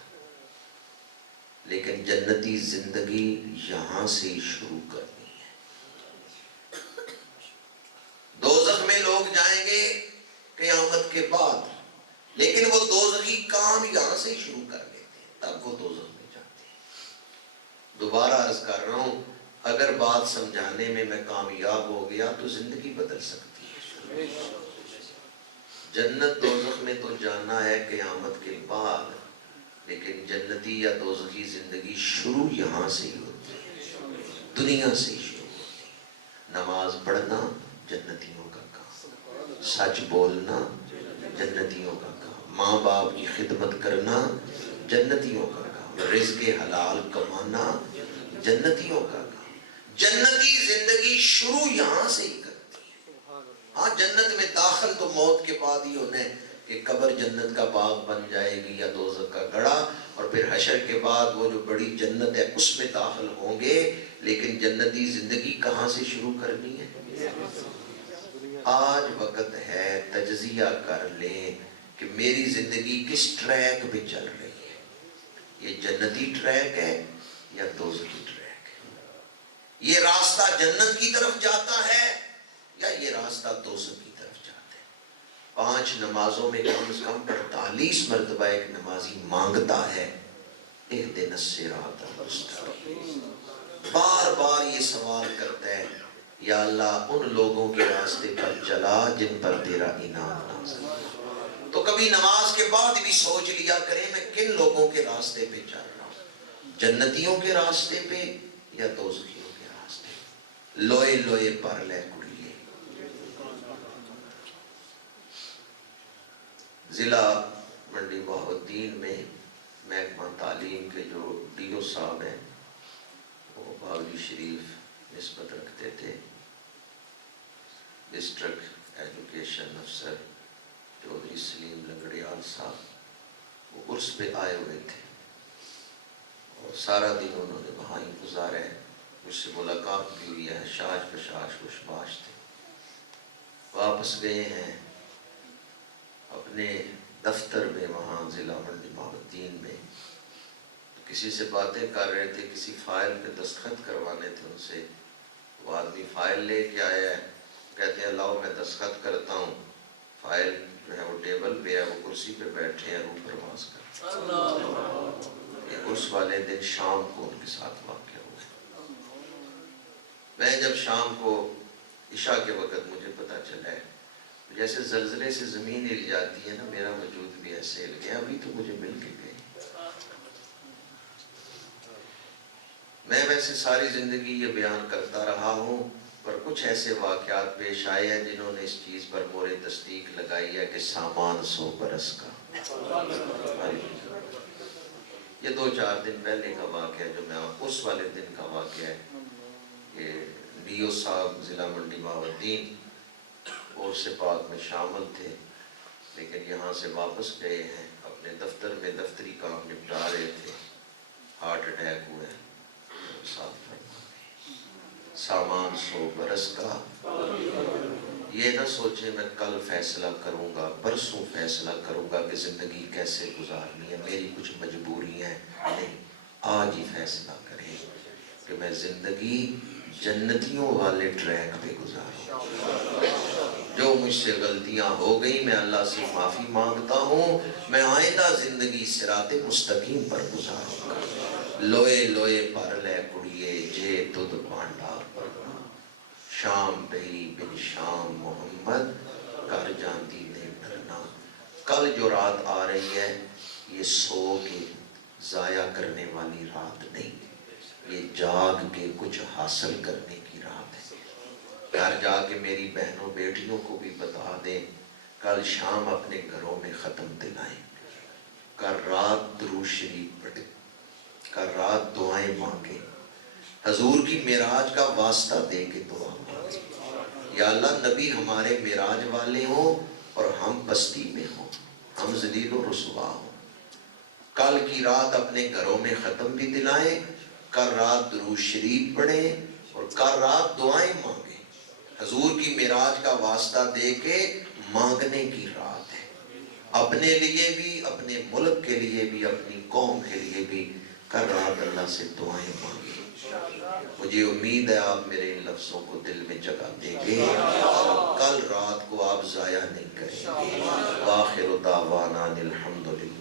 لیکن جنتی زندگی یہاں سے ہی شروع کرنی ہے. دوزخ میں لوگ جائیں گے قیامت کے بعد، لیکن وہ دوزخی کام یہاں سے ہی شروع کر لیتے ہیں، تب وہ دوزخ میں جاتے ہیں. دوبارہ عرض کر رہا ہوں، اگر بات سمجھانے میں میں کامیاب ہو گیا تو زندگی بدل سکتی ہے. جنت دوزخ میں تو جانا ہے قیامت کے بعد، لیکن جنتی یا دوزخی زندگی شروع یہاں سے ہی ہوتی ہے، دنیا سے ہی شروع ہوتی ہے. نماز پڑھنا جنتیوں کا کام، سچ بولنا جنتیوں کا کام، ماں باپ کی خدمت کرنا جنتیوں کا کام، رزق حلال کمانا جنتیوں کا کام. جنتی زندگی شروع یہاں سے ہی کرتی ہے. ہاں جنت میں داخل تو موت کے بعد ہی ہونا ہے کہ قبر جنت کا باغ بن جائے گی یا دوزخ کا گڑھا، اور پھر حشر کے بعد وہ جو بڑی جنت ہے اس میں داخل ہوں گے. لیکن جنتی زندگی کہاں سے شروع کرنی ہے؟ آج وقت ہے تجزیہ کر لیں کہ میری زندگی کس ٹریک پہ چل رہی ہے. یہ جنتی ٹریک ہے یا دوزخی ٹریک ہے؟ یہ راستہ جنت کی طرف جاتا ہے یا یہ راستہ دوزخ کی طرف جاتا ہے؟ 5 نمازوں میں کم از کم 48 مرتبہ ایک نمازی مانگتا ہے اہدنا الصراط المستقیم. بار بار یہ سوال کرتا ہے یا اللہ ان لوگوں کے راستے پر چلا جن پر تیرا انعام نازل ہو. تو کبھی نماز کے بعد بھی سوچ لیا کریں میں کن لوگوں کے راستے پہ چل رہا ہوں، جنتیوں کے راستے پہ یا دوزخیوں کے راستے پہ. لوئے لوئے پر لے کڑیے. ضلع منڈی بہاؤالدین میں محکمہ تعلیم کے جو ڈی او صاحب ہیں وہ باولی شریف نسبت رکھتے تھے. ڈسٹرکٹ ایجوکیشن افسر چودھری سلیم لنگڑیال صاحب وہ عرس پہ آئے ہوئے تھے اور سارا دن انہوں نے وہاں ہی گزارا ہے. مجھ سے ملاقات بھی ہوئی ہے، شاش بشاش خوشباش تھے. واپس گئے ہیں اپنے دفتر میں وہاں ضلع منڈی بہاؤالدین میں. کسی سے باتیں کر رہے تھے، کسی فائل پہ دستخط کروانے تھے ان سے. وہ آدمی فائل لے کے آیا ہے، کہتے ہیں لاؤ میں دستخط کرتا ہوں. فائل جو ہے وہ ٹیبل پہ ہے، وہ کرسی پہ بیٹھے ہیں روح پرواز کر. یہ اس والے دن شام کو ان کے ساتھ واقع ہوا. میں جب شام کو عشاء کے وقت مجھے پتا چلا ہے جیسے زلزلے سے زمین ہل جاتی ہے نا، میرا وجود بھی ایسے ہل گیا، ابھی تو مجھے مل کے گئے۔ میں ویسے ساری زندگی یہ بیان کرتا رہا ہوں، پر کچھ ایسے واقعات پیش آئے ہیں جنہوں نے اس چیز پر مورِ تصدیق لگائی ہے کہ سامان 100 برس کا۔ یہ 2-4 دن پہلے کا واقعہ ہے، جو میں اس والے دن کا واقعہ ہے کہ ڈیو صاحب ضلع منڈی بہاؤالدین اور سے پاک میں شامل تھے، لیکن یہاں سے واپس گئے ہیں، اپنے دفتر میں دفتری کام نپٹا رہے تھے، ہارٹ اٹیک ہوئے، سامان 100 برس کا۔ یہ نہ سوچیں میں کل فیصلہ کروں گا، پرسوں فیصلہ کروں گا کہ زندگی کیسے گزارنی ہے، میری کچھ مجبوریاں نہیں، آج ہی فیصلہ کریں کہ میں زندگی جنتیوں والے ٹریک پہ گزاروں۔ جو مجھ سے غلطیاں ہو گئی میں اللہ سے معافی مانگتا ہوں، میں آئندہ زندگی صراط مستقیم پر گزاروں گا۔ لوئے لوئے پر لے کڑیے جے تد پانڈا پرنا، شام پہی بن شام محمد کر جانتی نے ڈرنا۔ کل جو رات آ رہی ہے یہ سو کے ضائع کرنے والی رات نہیں، یہ جاگ کے کچھ حاصل کرنے کی رات ہے۔ گھر جا کے میری بہنوں بیٹیوں کو بھی بتا دیں، کل شام اپنے گھروں میں ختم دلائیں، کل رات درود شریف پڑھیں، کل رات دعائیں مانگیں، حضور کی معراج کا واسطہ دے کے دعا مانگیں۔ یا اللہ نبی ہمارے معراج والے ہوں اور ہم پستی میں ہوں، ہم ذلیل و رسوا ہوں۔ کل کی رات اپنے گھروں میں ختم بھی دلائیں، کل رات درود شریف پڑھیں اور کل رات دعائیں مانگیں۔ حضور کی معراج کا واسطہ دے کے مانگنے کی رات ہے، اپنے لیے بھی، اپنے ملک کے لیے بھی، اپنی قوم کے لیے بھی کل رات اللہ سے دعائیں مانگیں۔ مجھے امید ہے آپ میرے ان لفظوں کو دل میں جگہ دیں گے، کل رات کو آپ ضائع نہیں کریں گے۔ وآخر دعوانا الحمدللہ۔